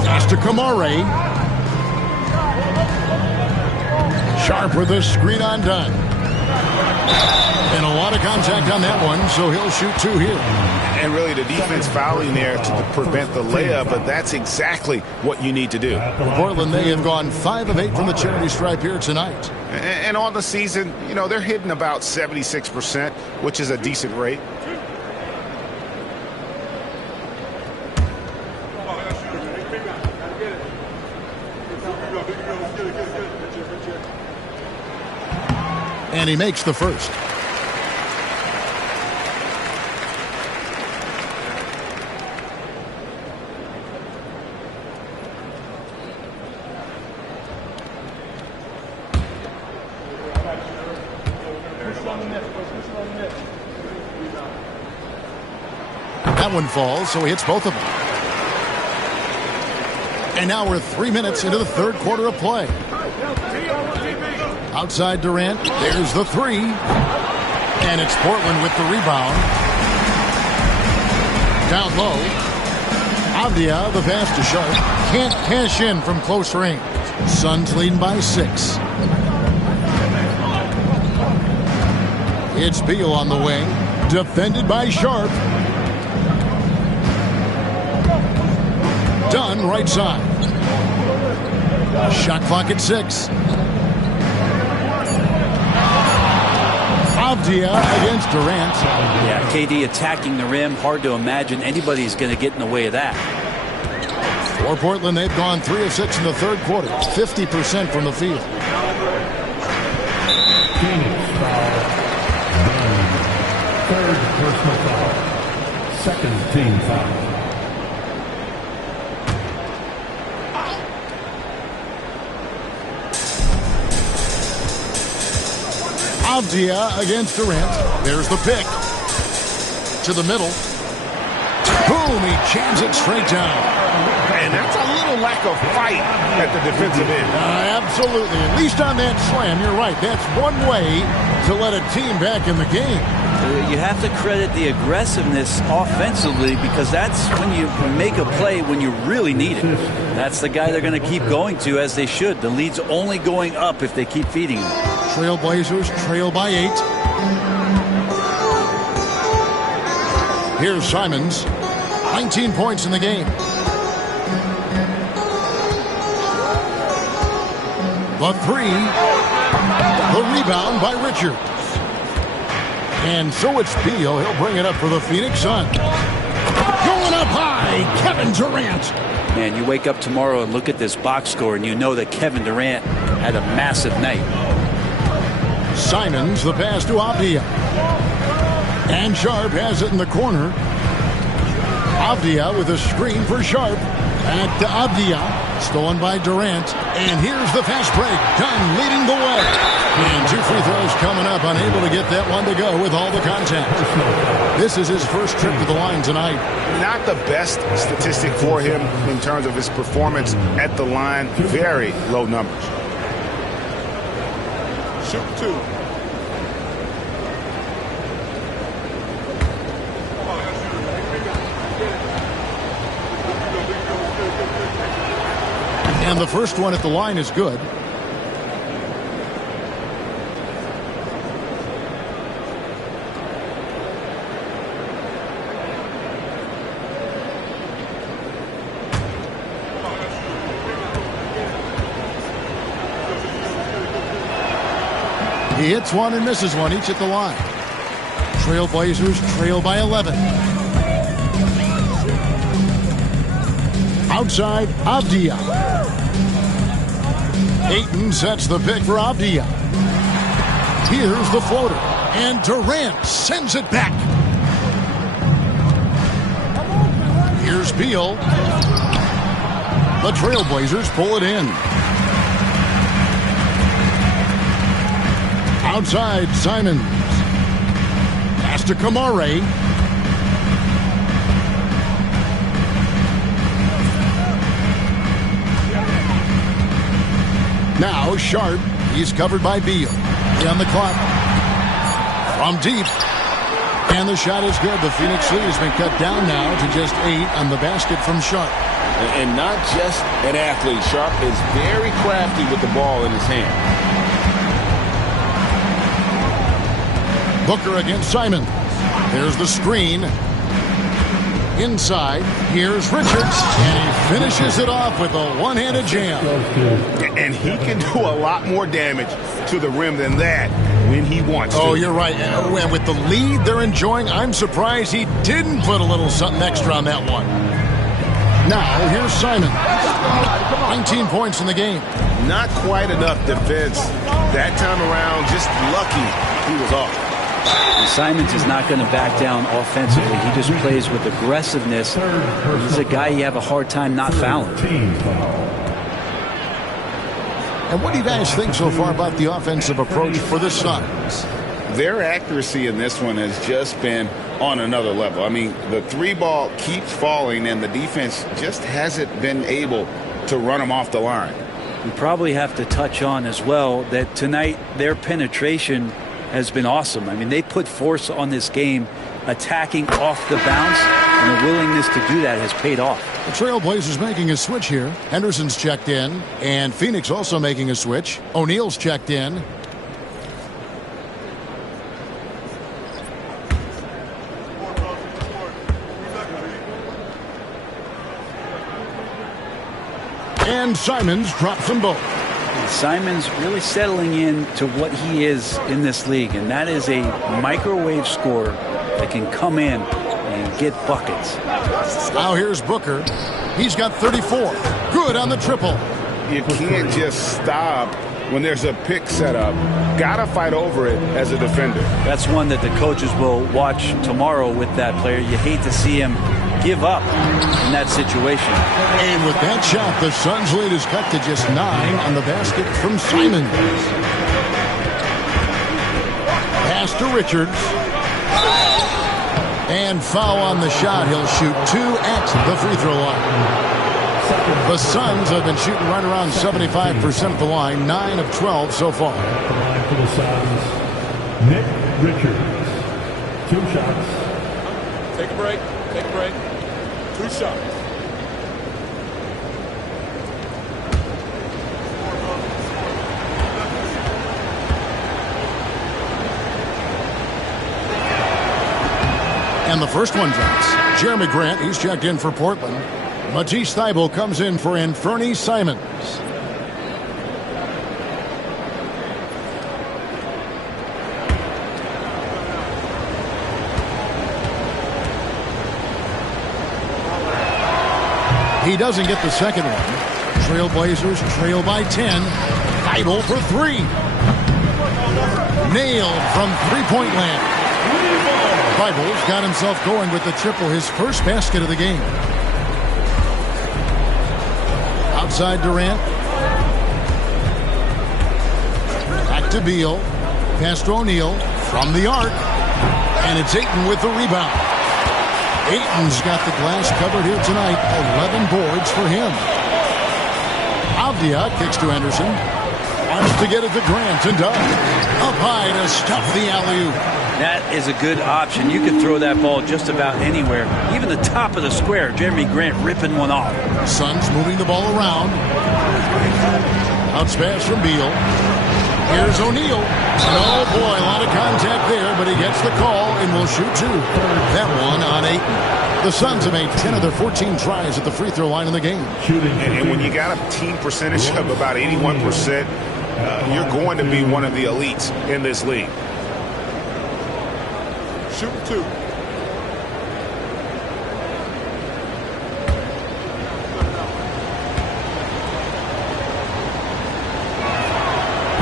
Pass to Kamare. Sharp with a screen on Dunn. And a lot of contact on that one, so he'll shoot 2 here. And really the defense fouling there to prevent the layup, but that's exactly what you need to do. For Portland, they have gone 5 of 8 from the charity stripe here tonight. And on the season, you know, they're hitting about 76%, which is a decent rate. And he makes the first. That one falls, so he hits both of them. And now we're 3 minutes into the third quarter of play. Outside Durant, there's the 3. And it's Portland with the rebound. Down low. Avdia, the pass to Sharp. Can't cash in from close range. Suns leading by 6. It's Beal on the wing. Defended by Sharp. Dunn right side. Shot clock at 6. Avdia against Durant. Yeah, KD attacking the rim. Hard to imagine anybody's going to get in the way of that. For Portland, they've gone 3 of 6 in the third quarter. 50% from the field. Third personal foul. Second team foul. Avdia against Durant. There's the pick. To the middle. Boom, he jams it straight down. And that's a little lack of fight at the defensive end. Absolutely. At least on that slam, you're right. That's one way to let a team back in the game. You have to credit the aggressiveness offensively because that's when you make a play when you really need it. That's the guy they're going to keep going to, as they should. The lead's only going up if they keep feeding him. Trailblazers trail by 8. Here's Simons. 19 points in the game. The 3. The rebound by Richards. And so it's Beal. He'll bring it up for the Phoenix Suns. Going up high, Kevin Durant. Man, you wake up tomorrow and look at this box score and you know that Kevin Durant had a massive night. Simons, the pass to Avdia. And Sharp has it in the corner. Avdia with a screen for Sharp. Back to Avdia. Stolen by Durant. And here's the fast break. Dunn leading the way. And 2 free throws coming up. Unable to get that one to go with all the contact. This is his first trip to the line tonight. Not the best statistic for him in terms of his performance at the line. Very low numbers. Shoot 2. And the first one at the line is good. He hits one and misses one, each at the line. Trailblazers trail by 11. Outside, Avdia. Ayton sets the pick for Avdia. Here's the floater. And Durant sends it back. Here's Beal. The Trailblazers pull it in. Outside, Simons. Pass to Kamare. Now Sharp. He's covered by Beal. On the clock. From deep. And the shot is good. The Phoenix lead has been cut down now to just 8 on the basket from Sharp. And not just an athlete. Sharp is very crafty with the ball in his hand. Booker against Simon. There's the screen. Inside, here's Richards, and he finishes it off with a one-handed jam. And he can do a lot more damage to the rim than that when he wants to. Oh, you're right. And with the lead they're enjoying, I'm surprised he didn't put a little something extra on that one. Now, here's Simon. 19 points in the game. Not quite enough defense that time around. Just lucky he was off. Simons is not going to back down offensively. He just plays with aggressiveness. He's a guy you have a hard time not fouling. And what do you guys think so far about the offensive approach for the Suns? Their accuracy in this one has just been on another level. I mean, the three ball keeps falling, and the defense just hasn't been able to run them off the line. We probably have to touch on as well that tonight their penetration has been awesome. I mean, they put force on this game, attacking off the bounce, and the willingness to do that has paid off. The Trailblazers making a switch here. Henderson's checked in, and Phoenix also making a switch. O'Neal's checked in. And Simons drops them both. Simons really settling in to what he is in this league, and that is a microwave scorer that can come in and get buckets. Now here's Booker. He's got 34. Good on the triple. You can't just stop when there's a pick set up. Gotta fight over it as a defender. That's one that the coaches will watch tomorrow with that player. You hate to see him give up in that situation. And with that shot, the Suns' lead is cut to just 9 on the basket from Simons. Pass to Richards. And foul on the shot. He'll shoot 2 at the free throw line. The Suns have been shooting right around 75% of the line, 9 of 12 so far. At the line for the Suns, Nick Richards. 2 shots. Take a break. Take a break. 2 shots. And the first one drops. Jeremy Grant, he's checked in for Portland. Matisse Thybulle comes in for Anfernee Simons. He doesn't get the second one. Trailblazers trail by 10. Thybulle for 3. Nailed from three-point land. Thybulle's got himself going with the triple, his first basket of the game. Outside Durant. Back to Beal. Pass to O'Neal from the arc. And it's Ayton with the rebound. Ayton's got the glass covered here tonight. 11 boards for him. Avdia kicks to Henderson. Wants to get it to Grant and does. Up high to stuff the alley-oop. That is a good option. You can throw that ball just about anywhere. Even the top of the square. Jeremy Grant ripping one off. Suns moving the ball around. Outs pass from Beal. Here's O'Neal. Oh boy, a lot of contact there, but he gets the call and will shoot 2. That one on 8. The Suns have made 10 of their 14 tries at the free throw line in the game. And when you got a team percentage of about 81%, you're going to be one of the elites in this league. Shoot 2.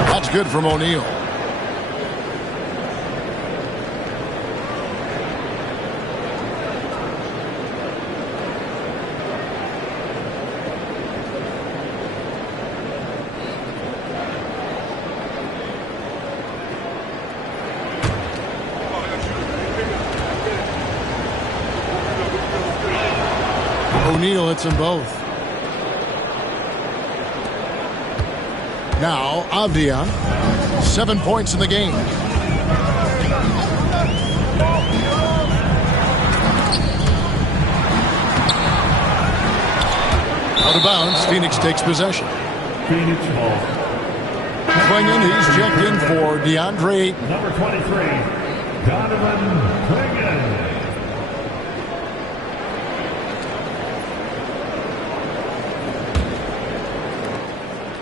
That's good from O'Neal. O'Neal hits them both. Now, Avdia, 7 points in the game. Out of bounds, Phoenix takes possession. Phoenix ball. Clingan, he's checked in for DeAndre. Number 23, Donovan Clingan.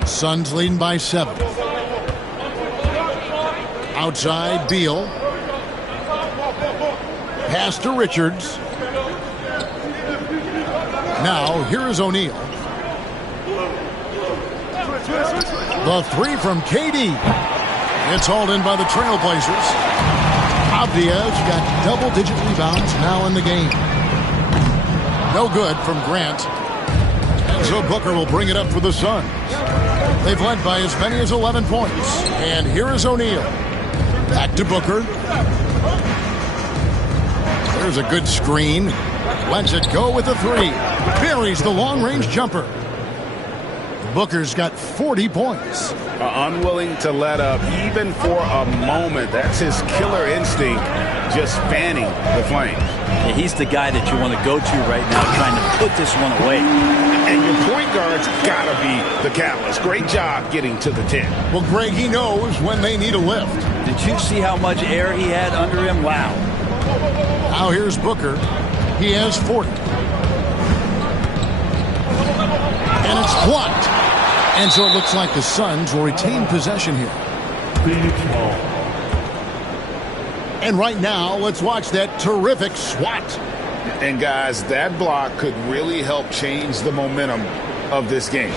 Suns leading by 7. Outside, Beal. Pass to Richards. Now, here is O'Neal. The three from KD. It's hauled in by the Trailblazers. Avdia's got double-digit rebounds now in the game. No good from Grant. And so Booker will bring it up for the Suns. They've led by as many as 11 points. And here is O'Neal. Back to Booker. There's a good screen. Lets it go with a three. Buries the long-range jumper. Booker's got 40 points. Unwilling to let up even for a moment. That's his killer instinct, just fanning the flames. Yeah, he's the guy that you want to go to right now, trying to put this one away. And your point guard's got to be the catalyst. Great job getting to the 10. Well, Greg, he knows when they need a lift. Did you see how much air he had under him? Wow. Now here's Booker. He has 40. And it's blocked. And so it looks like the Suns will retain possession here. Phoenix ball. And right now, let's watch that terrific swat. And guys, that block could really help change the momentum of this game.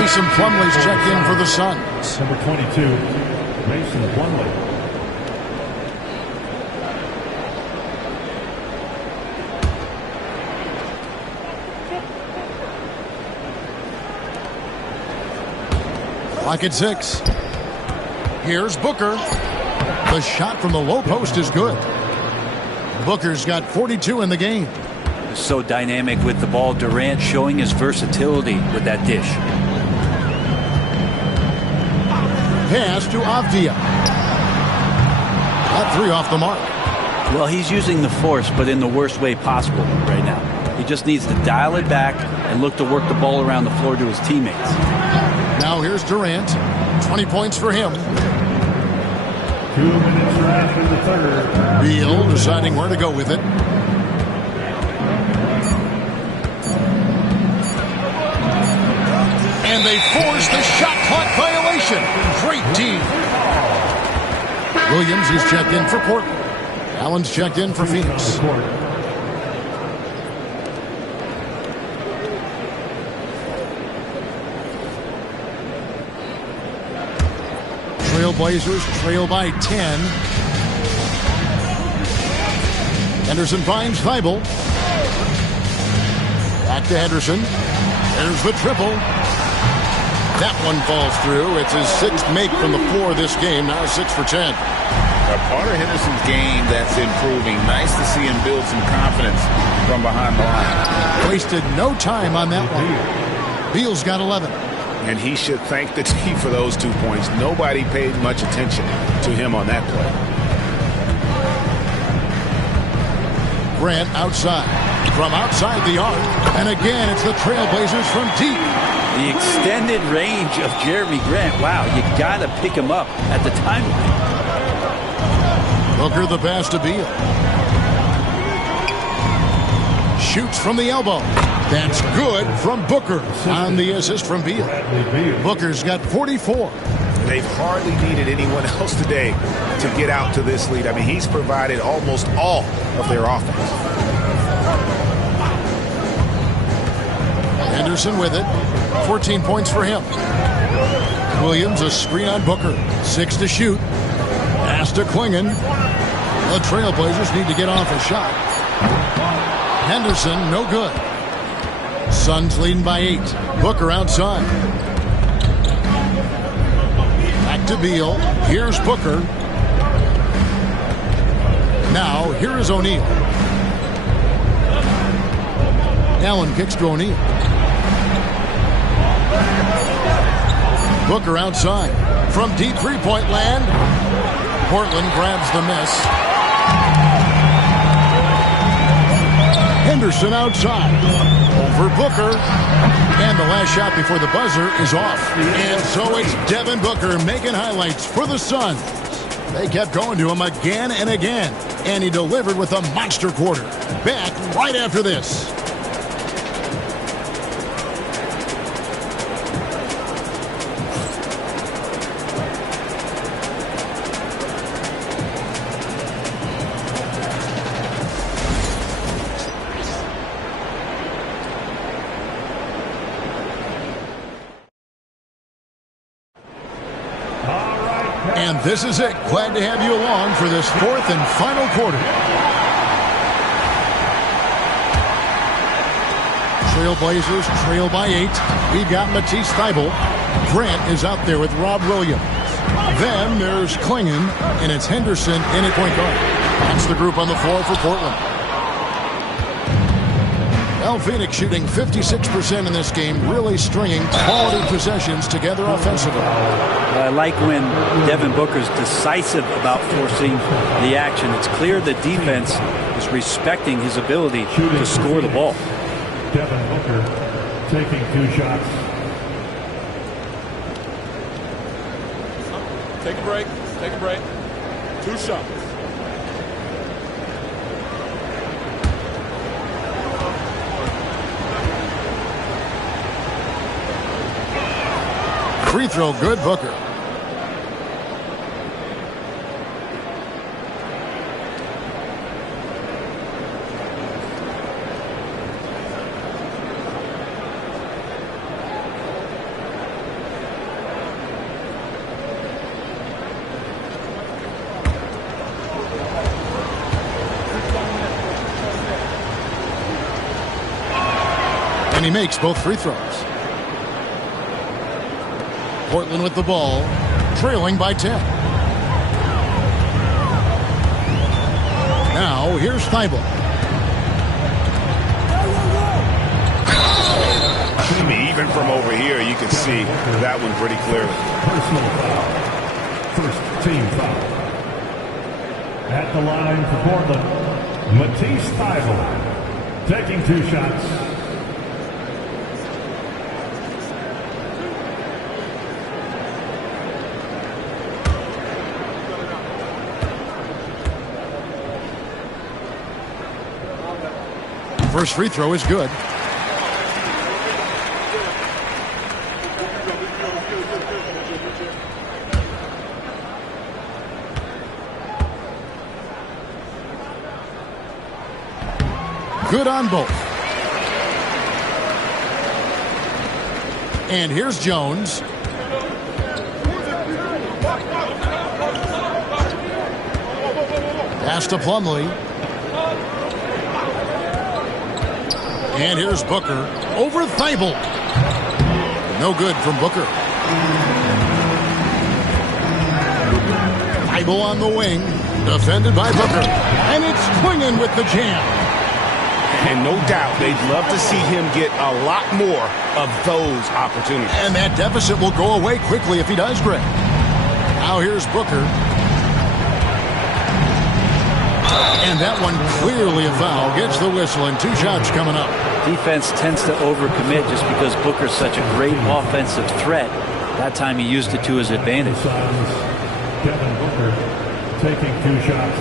Mason Plumlee's checked in for the Suns. Number 22, Mason Plumlee. Clock at 6. Here's Booker. The shot from the low post is good. Booker's got 42 in the game. So dynamic with the ball. Durant showing his versatility with that dish. Pass to Avdia. That three off the mark. Well, he's using the force, but in the worst way possible right now. He just needs to dial it back and look to work the ball around the floor to his teammates. Now here's Durant. 20 points for him. 2 minutes remaining in the third. Beal deciding where to go with it. And they force the shot clock violation. Great team. Williams is checked in for Portland. Allen's checked in for Phoenix. Trailblazers trail by 10. Henderson finds Thibault. Back to Henderson. There's the triple. That one falls through. It's his sixth make from the floor this game. Now 6 for 10. A part of Henderson's game that's improving. Nice to see him build some confidence from behind the line. Wasted no time on that one. Beal's got 11. And he should thank the team for those 2 points. Nobody paid much attention to him on that play. Grant outside. From outside the arc. And again, it's the Trailblazers from deep. The extended range of Jeremy Grant. Wow, you got to pick him up at the timeline. Booker the pass to Beal. Shoots from the elbow. That's good from Booker on the assist from Beal. Booker's got 44. They've hardly needed anyone else today to get out to this lead. I mean, he's provided almost all of their offense. Henderson with it. 14 points for him. Williams a screen on Booker. 6 to shoot. Pass to Clingan. The Trailblazers need to get off a shot. Henderson, no good. Suns leading by 8. Booker outside. Back to Beal. Here's Booker. Now, here is O'Neal. Allen kicks to O'Neal. Booker outside. From deep three-point land. Portland grabs the miss. Henderson outside. Over Booker. And the last shot before the buzzer is off. And so it's Devin Booker making highlights for the Suns. They kept going to him again and again. And he delivered with a monster quarter. Back right after this. And this is it. Glad to have you along for this fourth and final quarter. Trailblazers trail by 8. We've got Matisse Thybulle. Grant is out there with Rob Williams. Then there's Klingon, and it's Henderson in at point guard. That's the group on the floor for Portland. Well, Phoenix shooting 56% in this game, really stringing quality possessions together offensively. I like when Devin Booker's decisive about forcing the action. It's clear the defense is respecting his ability to score the ball. Devin Booker taking 2 shots. Take a break. Take a break. 2 shots. Free throw good, Booker. And he makes both free throws. Portland with the ball, trailing by 10. Now, here's Thybulle. Even from over here, you can see that one pretty clearly. Personal foul. First team foul. At the line for Portland, Matisse Thybulle taking 2 shots. First free throw is good. Good on both. And here's Jones. Pass to Plumlee. And here's Booker over Thybulle. No good from Booker. Thybulle on the wing. Defended by Booker. And it's Klingon with the jam. And no doubt they'd love to see him get a lot more of those opportunities. And that deficit will go away quickly if he does, Greg. Now here's Booker. And that one clearly a foul. Gets the whistle and 2 shots coming up. Defense tends to overcommit just because Booker's such a great offensive threat. That time he used it to his advantage. Devin Booker taking 2 shots.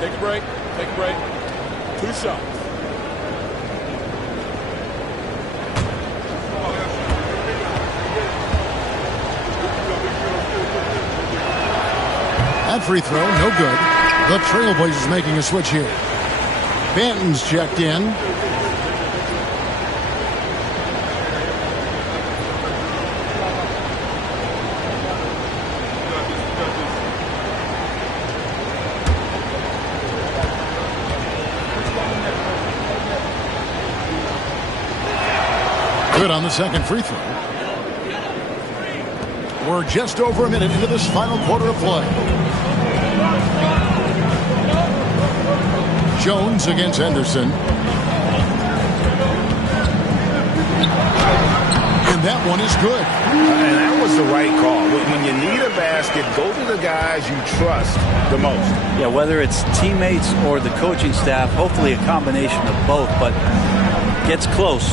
Take a break. Take a break. 2 shots. That free throw, no good. The Trailblazers making a switch here. Banton's checked in. Good on the second free throw. We're just over a minute into this final quarter of play. Jones against Henderson. And that one is good. And that was the right call. When you need a basket, go to the guys you trust the most. Yeah, whether it's teammates or the coaching staff, hopefully a combination of both, but gets close,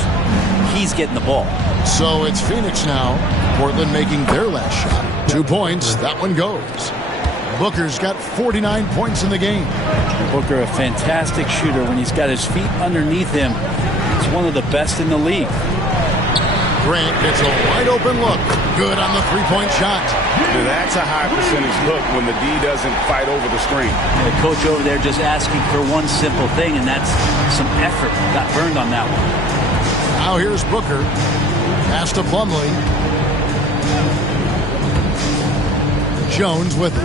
he's getting the ball. So it's Phoenix now. Portland making their last shot. 2 points. That one goes. Booker's got 49 points in the game. Booker, a fantastic shooter. When he's got his feet underneath him, he's one of the best in the league. Grant gets a wide open look. Good on the three-point shot. That's a high percentage look when the D doesn't fight over the screen. The coach over there just asking for one simple thing, and that's some effort. Got burned on that one. Now here's Booker. Pass to Plumlee. Jones with it.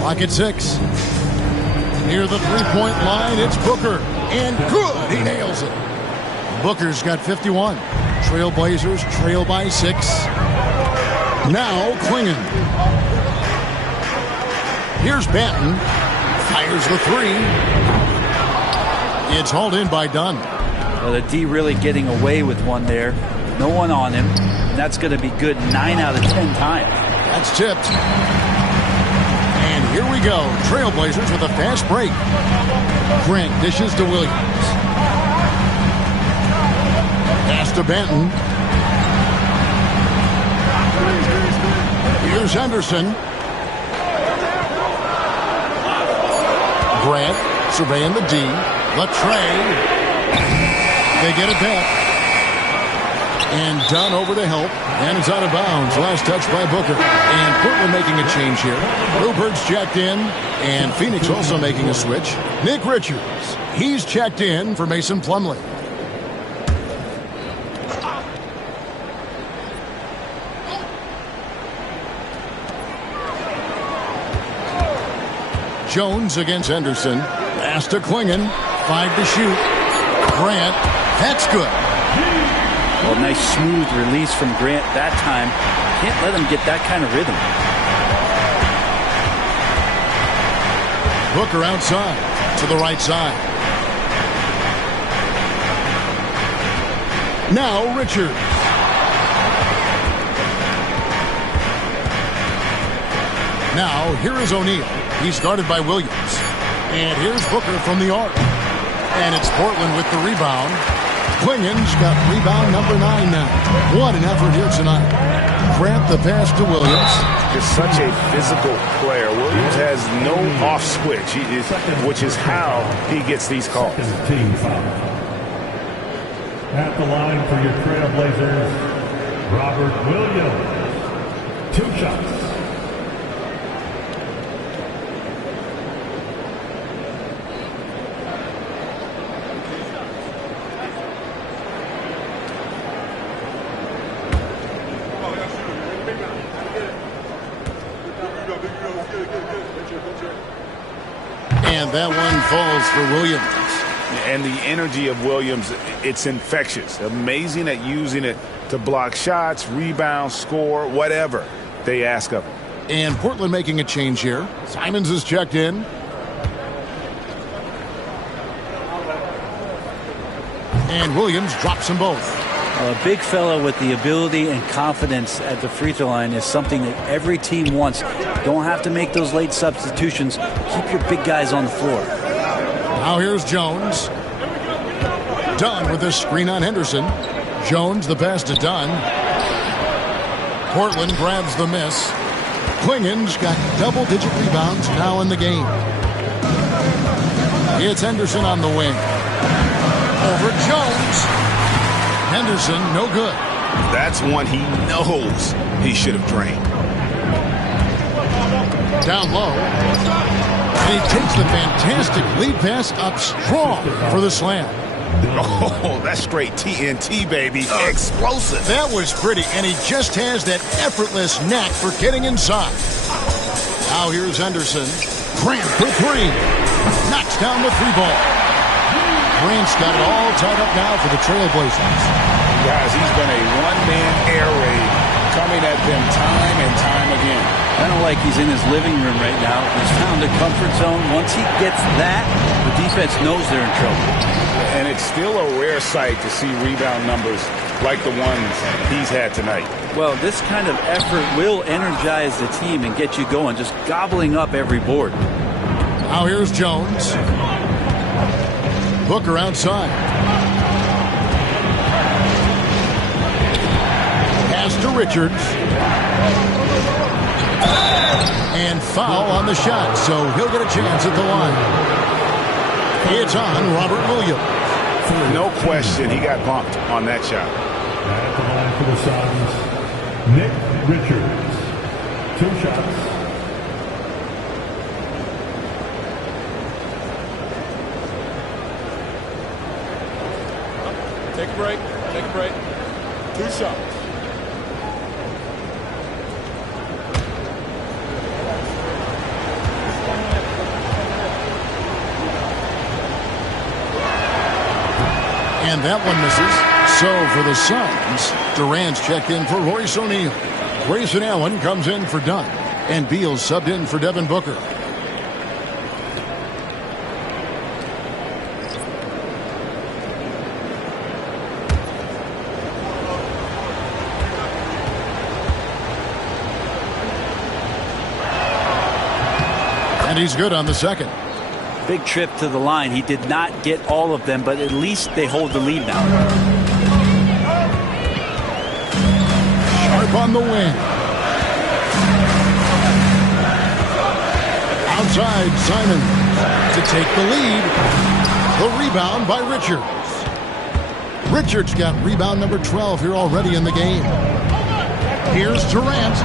Clock at 6. Near the three-point line, it's Booker. And good! He nails it. Booker's got 51. Trailblazers trail by 6. Now Clingan. Here's Banton. Fires the three. It's hauled in by Dunn. Well, the D really getting away with one there. No one on him. That's going to be good 9 out of 10 times. That's tipped. And here we go. Trailblazers with a fast break. Grant dishes to Williams. Pass to Banton. Here's Henderson. Grant surveying the D. Latrey. They get it back. And Dunn over to help. And it's out of bounds. Last touch by Booker. And Portland making a change here. Rupert's checked in. And Phoenix also making a switch. Nick Richards. He's checked in for Mason Plumlee. Jones against Henderson. Pass to Clingan. 5 to shoot. Grant. That's good. Well, nice smooth release from Grant that time. Can't let him get that kind of rhythm. Booker outside to the right side. Now Richards. Now here is O'Neal. He's guarded by Williams. And here's Booker from the arc. And it's Portland with the rebound. Clingan's got rebound number 9 now. What an effort here tonight. Grant the pass to Williams. Just such a physical player. Williams has no off switch, which is how he gets these calls. Team foul. At the line for your Trailblazers, Robert Williams. 2 shots. And that one falls for Williams. And the energy of Williams, it's infectious. Amazing at using it to block shots, rebound, score, whatever they ask of him. And Portland making a change here. Simons is checked in. And Williams drops them both. A big fella with the ability and confidence at the free throw line is something that every team wants. Don't have to make those late substitutions. Keep your big guys on the floor. Now here's Jones. Dunn with a screen on Henderson. Jones the pass to Dunn. Portland grabs the miss. Clingan's got double-digit rebounds now in the game. It's Henderson on the wing. Over Jones. Henderson, no good. That's one he knows he should have drained. Down low. And he takes the fantastic lead pass up strong for the slam. Oh, that's straight TNT, baby. Explosive. That was pretty, and he just has that effortless knack for getting inside. Now here's Henderson. Grant for 3. Knocks down the 3 ball. Grant's got it all tied up now for the Trailblazers. Guys, he's been a one-man air raid coming at them time and time again. I don't like he's in his living room right now. He's found a comfort zone. Once he gets that, the defense knows they're in trouble. And it's still a rare sight to see rebound numbers like the ones he's had tonight. Well, this kind of effort will energize the team and get you going, just gobbling up every board. Now here's Jones. Booker outside. Pass to Richards. And foul on the shot, so he'll get a chance at the line. It's on Robert Williams. No question, he got bumped on that shot. At the line for the Suns, Nick Richards. 2 shots. Take a break. Take a break. 2 shots. And that one misses. So for the Suns, Durant's checked in for Royce O'Neal. Grayson Allen comes in for Dunn. And Beal subbed in for Devin Booker. And he's good on the second. Big trip to the line. He did not get all of them, but at least they hold the lead now. Sharp on the wing. Outside, Simon to take the lead. The rebound by Richards. Richards got rebound number 12 here already in the game. Here's Durant.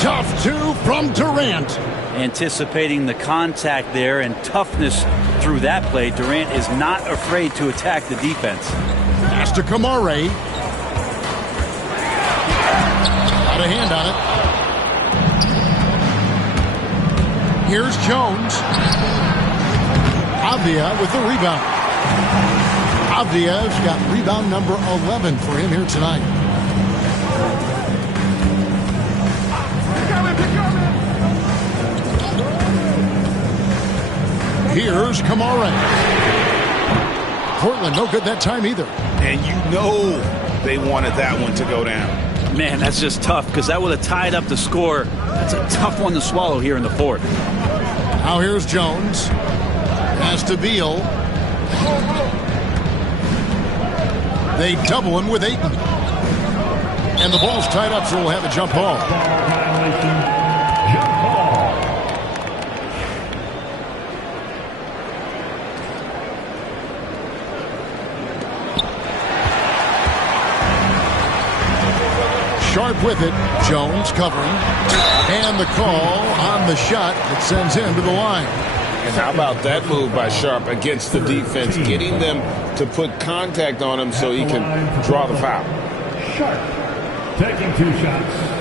Tough 2 from Durant. Anticipating the contact there and toughness through that play, Durant is not afraid to attack the defense. Pass to Kamare. Got a hand on it. Here's Jones. Avdia with the rebound. Avdia's got rebound number 11 for him here tonight. Here's Kamara. Portland, no good that time either. And you know they wanted that one to go down. Man, that's just tough because that would have tied up the score. That's a tough one to swallow here in the fourth. Now here's Jones. Pass to Beal. They double him with Ayton. And the ball's tied up, so we'll have a jump ball. Jump ball. Sharp with it. Jones covering. And the call on the shot that sends him to the line. And how about that move by Sharp against the defense, getting them to put contact on him so he can draw the foul. Sharp taking 2 shots.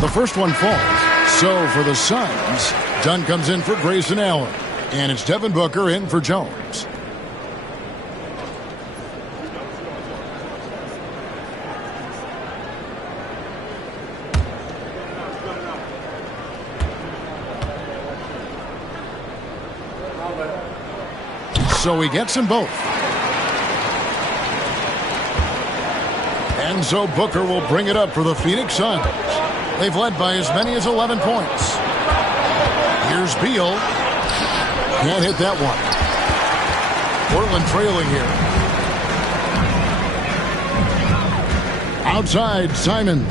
The first one falls. So for the Suns, Dunn comes in for Grayson Allen. And it's Devin Booker in for Jones. So he gets them both. And so Booker will bring it up for the Phoenix Suns. They've led by as many as 11 points. Here's Beal. Can't hit that one. Portland trailing here. Outside, Simon.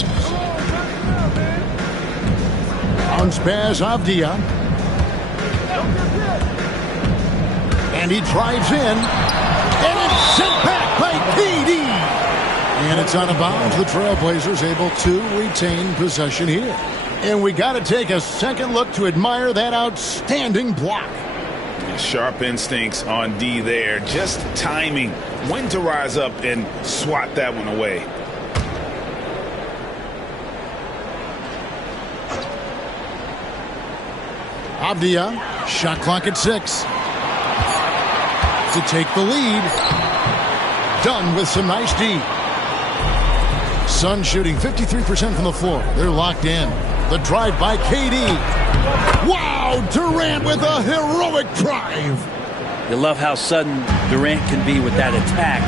Bounce pass, Avdia. And he drives in. And it's sent back by KD. And it's out of bounds. The Trailblazers able to retain possession here. And we got to take a second look to admire that outstanding block. Sharp instincts on D there. Just timing when to rise up and swat that one away. Avdia, shot clock at 6. To take the lead. Dunn with some nice D. Suns shooting 53% from the floor. They're locked in. The drive by KD. Wow, Durant with a heroic drive. You love how sudden Durant can be with that attack.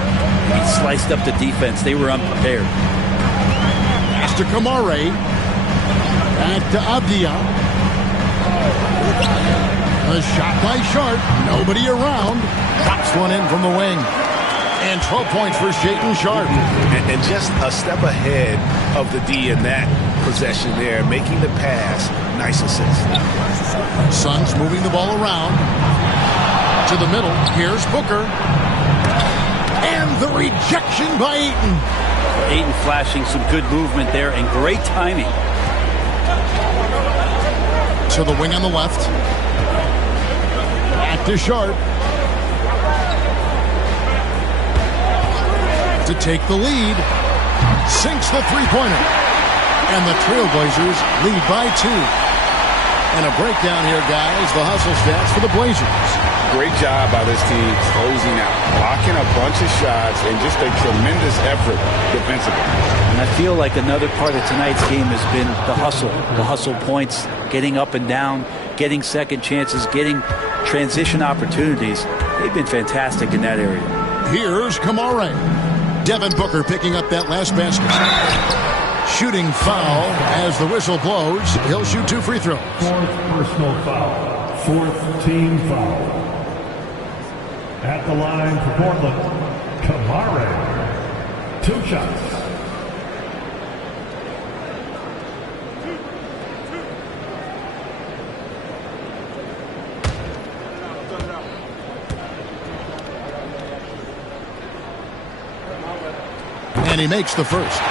He sliced up the defense. They were unprepared. Pass to Kamare. Back to Avdia. A shot by Sharp. Nobody around. Pops one in from the wing. And 12 points for Shaedon Sharpe. And just a step ahead of the D in that possession there, making the pass. Nice assist. Suns moving the ball around. To the middle. Here's Booker. And the rejection by Ayton. Ayton flashing some good movement there and great timing. To the wing on the left. Back to Sharpe. To take the lead. Sinks the three-pointer. And the Trailblazers lead by 2. And a breakdown here, guys. The hustle stats for the Blazers. Great job by this team closing out, blocking a bunch of shots, and just a tremendous effort defensively. And I feel like another part of tonight's game has been the hustle points, getting up and down, getting second chances, getting transition opportunities. They've been fantastic in that area. Here's Kamare. Devin Booker picking up that last basket. Shooting foul as the whistle blows. He'll shoot 2 free throws. 4th personal foul. 4th team foul. At the line for Portland, Kamare. 2 shots. And he makes the first.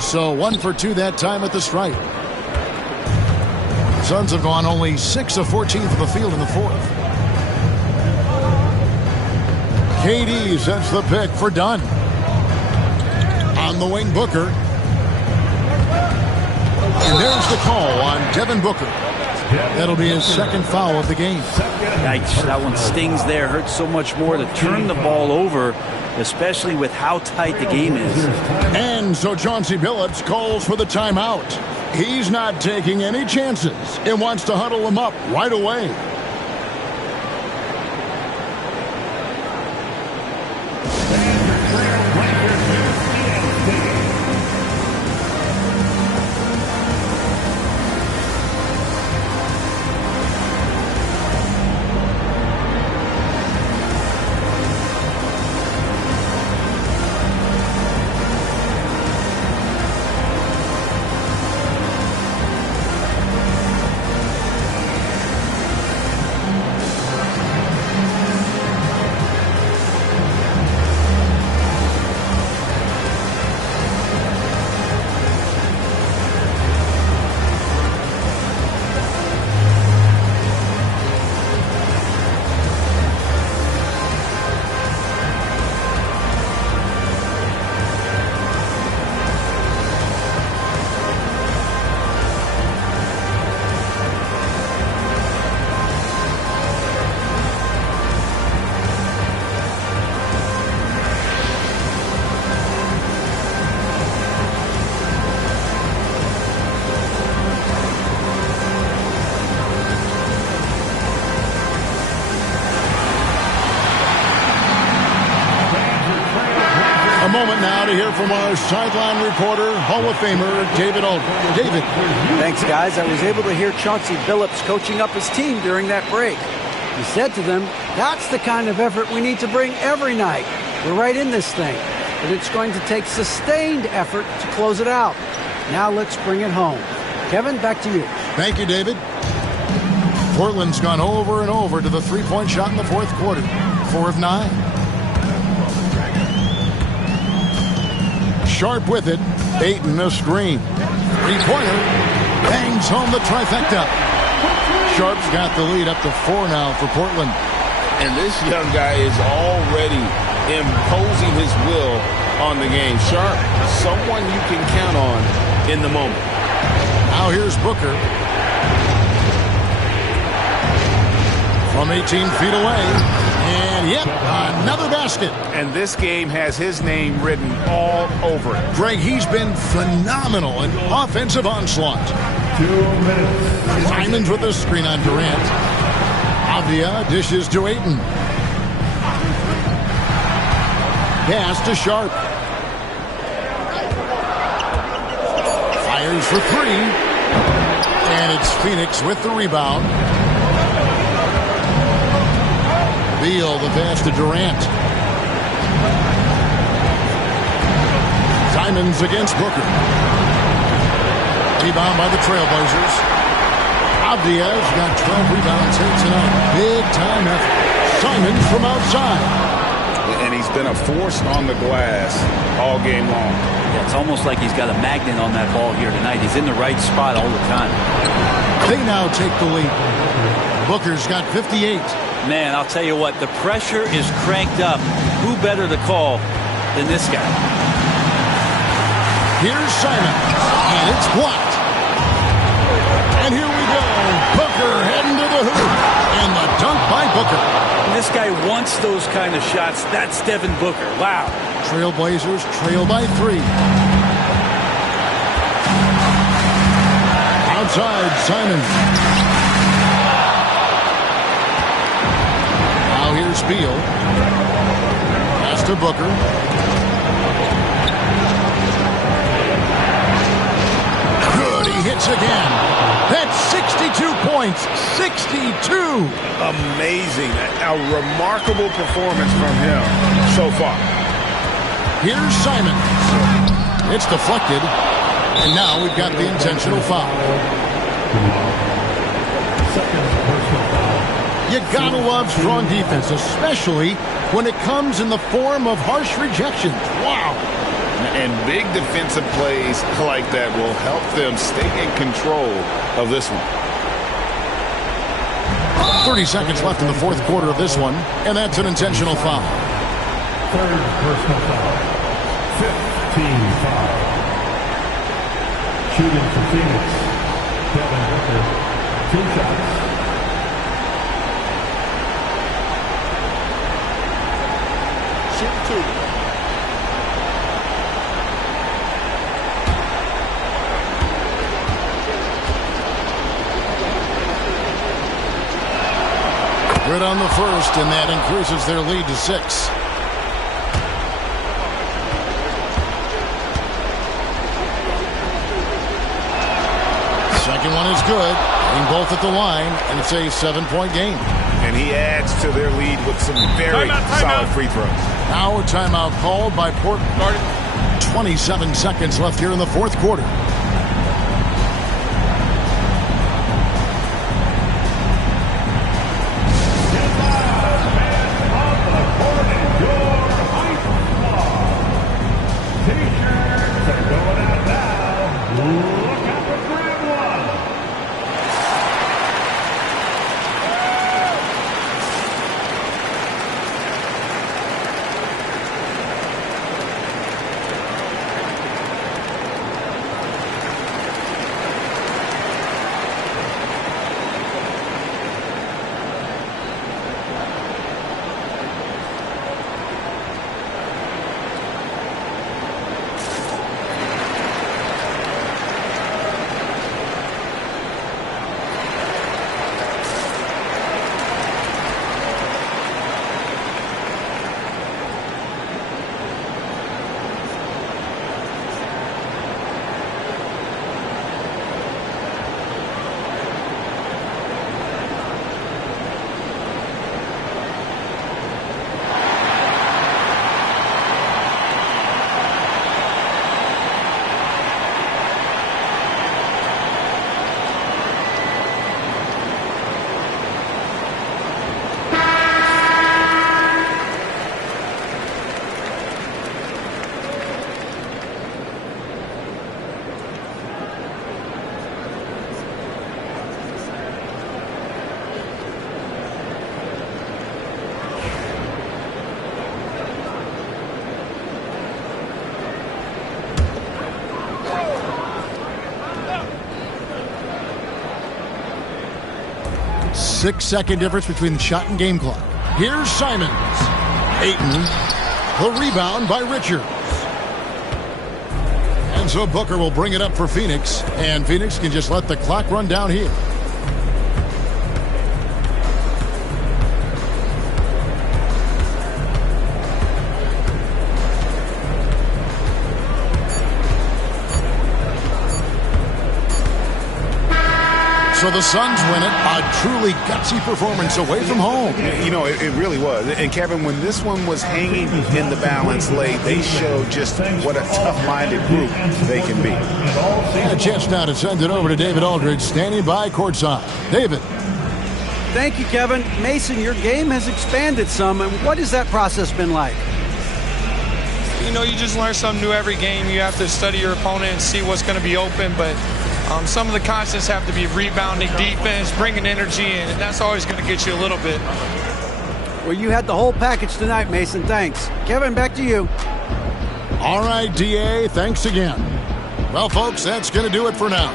So 1 for 2 that time at the stripe. Suns have gone only 6 of 14 from the field in the 4th. KD sets the pick for Dunn. On the wing, Booker. And there's the call on Devin Booker. That'll be his 2nd foul of the game. Yikes, that one stings there. Hurts so much more to turn the ball over, especially with how tight the game is. And so Chauncey Billups calls for the timeout. He's not taking any chances and wants to huddle him up right away. A moment now to hear from our sideline reporter, Hall of Famer David Aldridge. David. Thanks, guys. I was able to hear Chauncey Billups coaching up his team during that break. He said to them, that's the kind of effort we need to bring every night. We're right in this thing, but it's going to take sustained effort to close it out. Now let's bring it home. Kevin, back to you. Thank you, David. Portland's gone over and over to the three-point shot in the 4th quarter. 4 of 9. Sharpe with it. Ayton a screen. Three-pointer. Bangs home the trifecta. Sharpe's got the lead up to 4 now for Portland. And this young guy is already imposing his will on the game. Sharp, someone you can count on in the moment. Now here's Booker. From 18 feet away. And yep, another basket. And this game has his name written all over it. Greg, he's been phenomenal in offensive onslaught. 2 minutes. Simons with the screen on Durant. Avdia dishes to Ayton. Pass to Sharp. Fires for three. And it's Phoenix with the rebound. Beal the pass to Durant. Simons against Booker. Rebound by the Trailblazers. Avdia's got 12 rebounds here tonight. Big time effort. Simons from outside. And he's been a force on the glass all game long. Yeah, it's almost like he's got a magnet on that ball here tonight. He's in the right spot all the time. They now take the lead. Booker's got 58. Man, I'll tell you what, the pressure is cranked up. Who better to call than this guy? Here's Simons, and it's blocked. And here we go. Booker heading to the hoop. And the dunk by Booker. This guy wants those kind of shots. That's Devin Booker. Wow. Trailblazers trail by 3. Outside, Simons. Now here's Beal. Pass to Booker. Good, he hits again. That's 62 points. 62. Amazing. A remarkable performance from him so far. Here's Simons. It's deflected. And now we've got the intentional foul. You gotta love strong defense, especially when it comes in the form of harsh rejections. Wow. And big defensive plays like that will help them stay in control of this one. 30 seconds left in the fourth quarter of this one, and that's an intentional foul. Third personal foul. 15 foul. Shooting for Phoenix. Devin Booker. 2 shots. Shoot 2. Good on the first, and that increases their lead to 6. Second one is good. Getting both at the line, and it's a 7-point game. And he adds to their lead with some very solid free throws. Now a timeout called by Portland. 27 seconds left here in the fourth quarter. 6-second difference between the shot and game clock. Here's Simons. Ayton. The rebound by Richards. And so Booker will bring it up for Phoenix, and Phoenix can just let the clock run down here. So the Suns win it. A truly gutsy performance away from home. You know, it really was. And Kevin, when this one was hanging in the balance late, they showed just what a tough-minded group they can be. And a chance now to send it over to David Aldridge, standing by courtside. David. Thank you, Kevin. Mason, your game has expanded some, and what has that process been like? You know, you just learn something new every game. You have to study your opponent and see what's going to be open, but some of the constants have to be rebounding, defense, bringing energy in, and that's always going to get you a little bit. Well, you had the whole package tonight, Mason. Thanks. Kevin, back to you. All right, DA, thanks again. Well, folks, that's going to do it for now.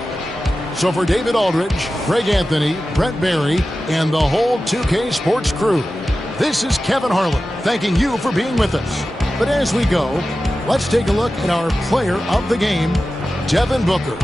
So for David Aldridge, Greg Anthony, Brent Barry, and the whole 2K Sports crew, this is Kevin Harlan thanking you for being with us. But as we go, let's take a look at our player of the game, Devin Booker.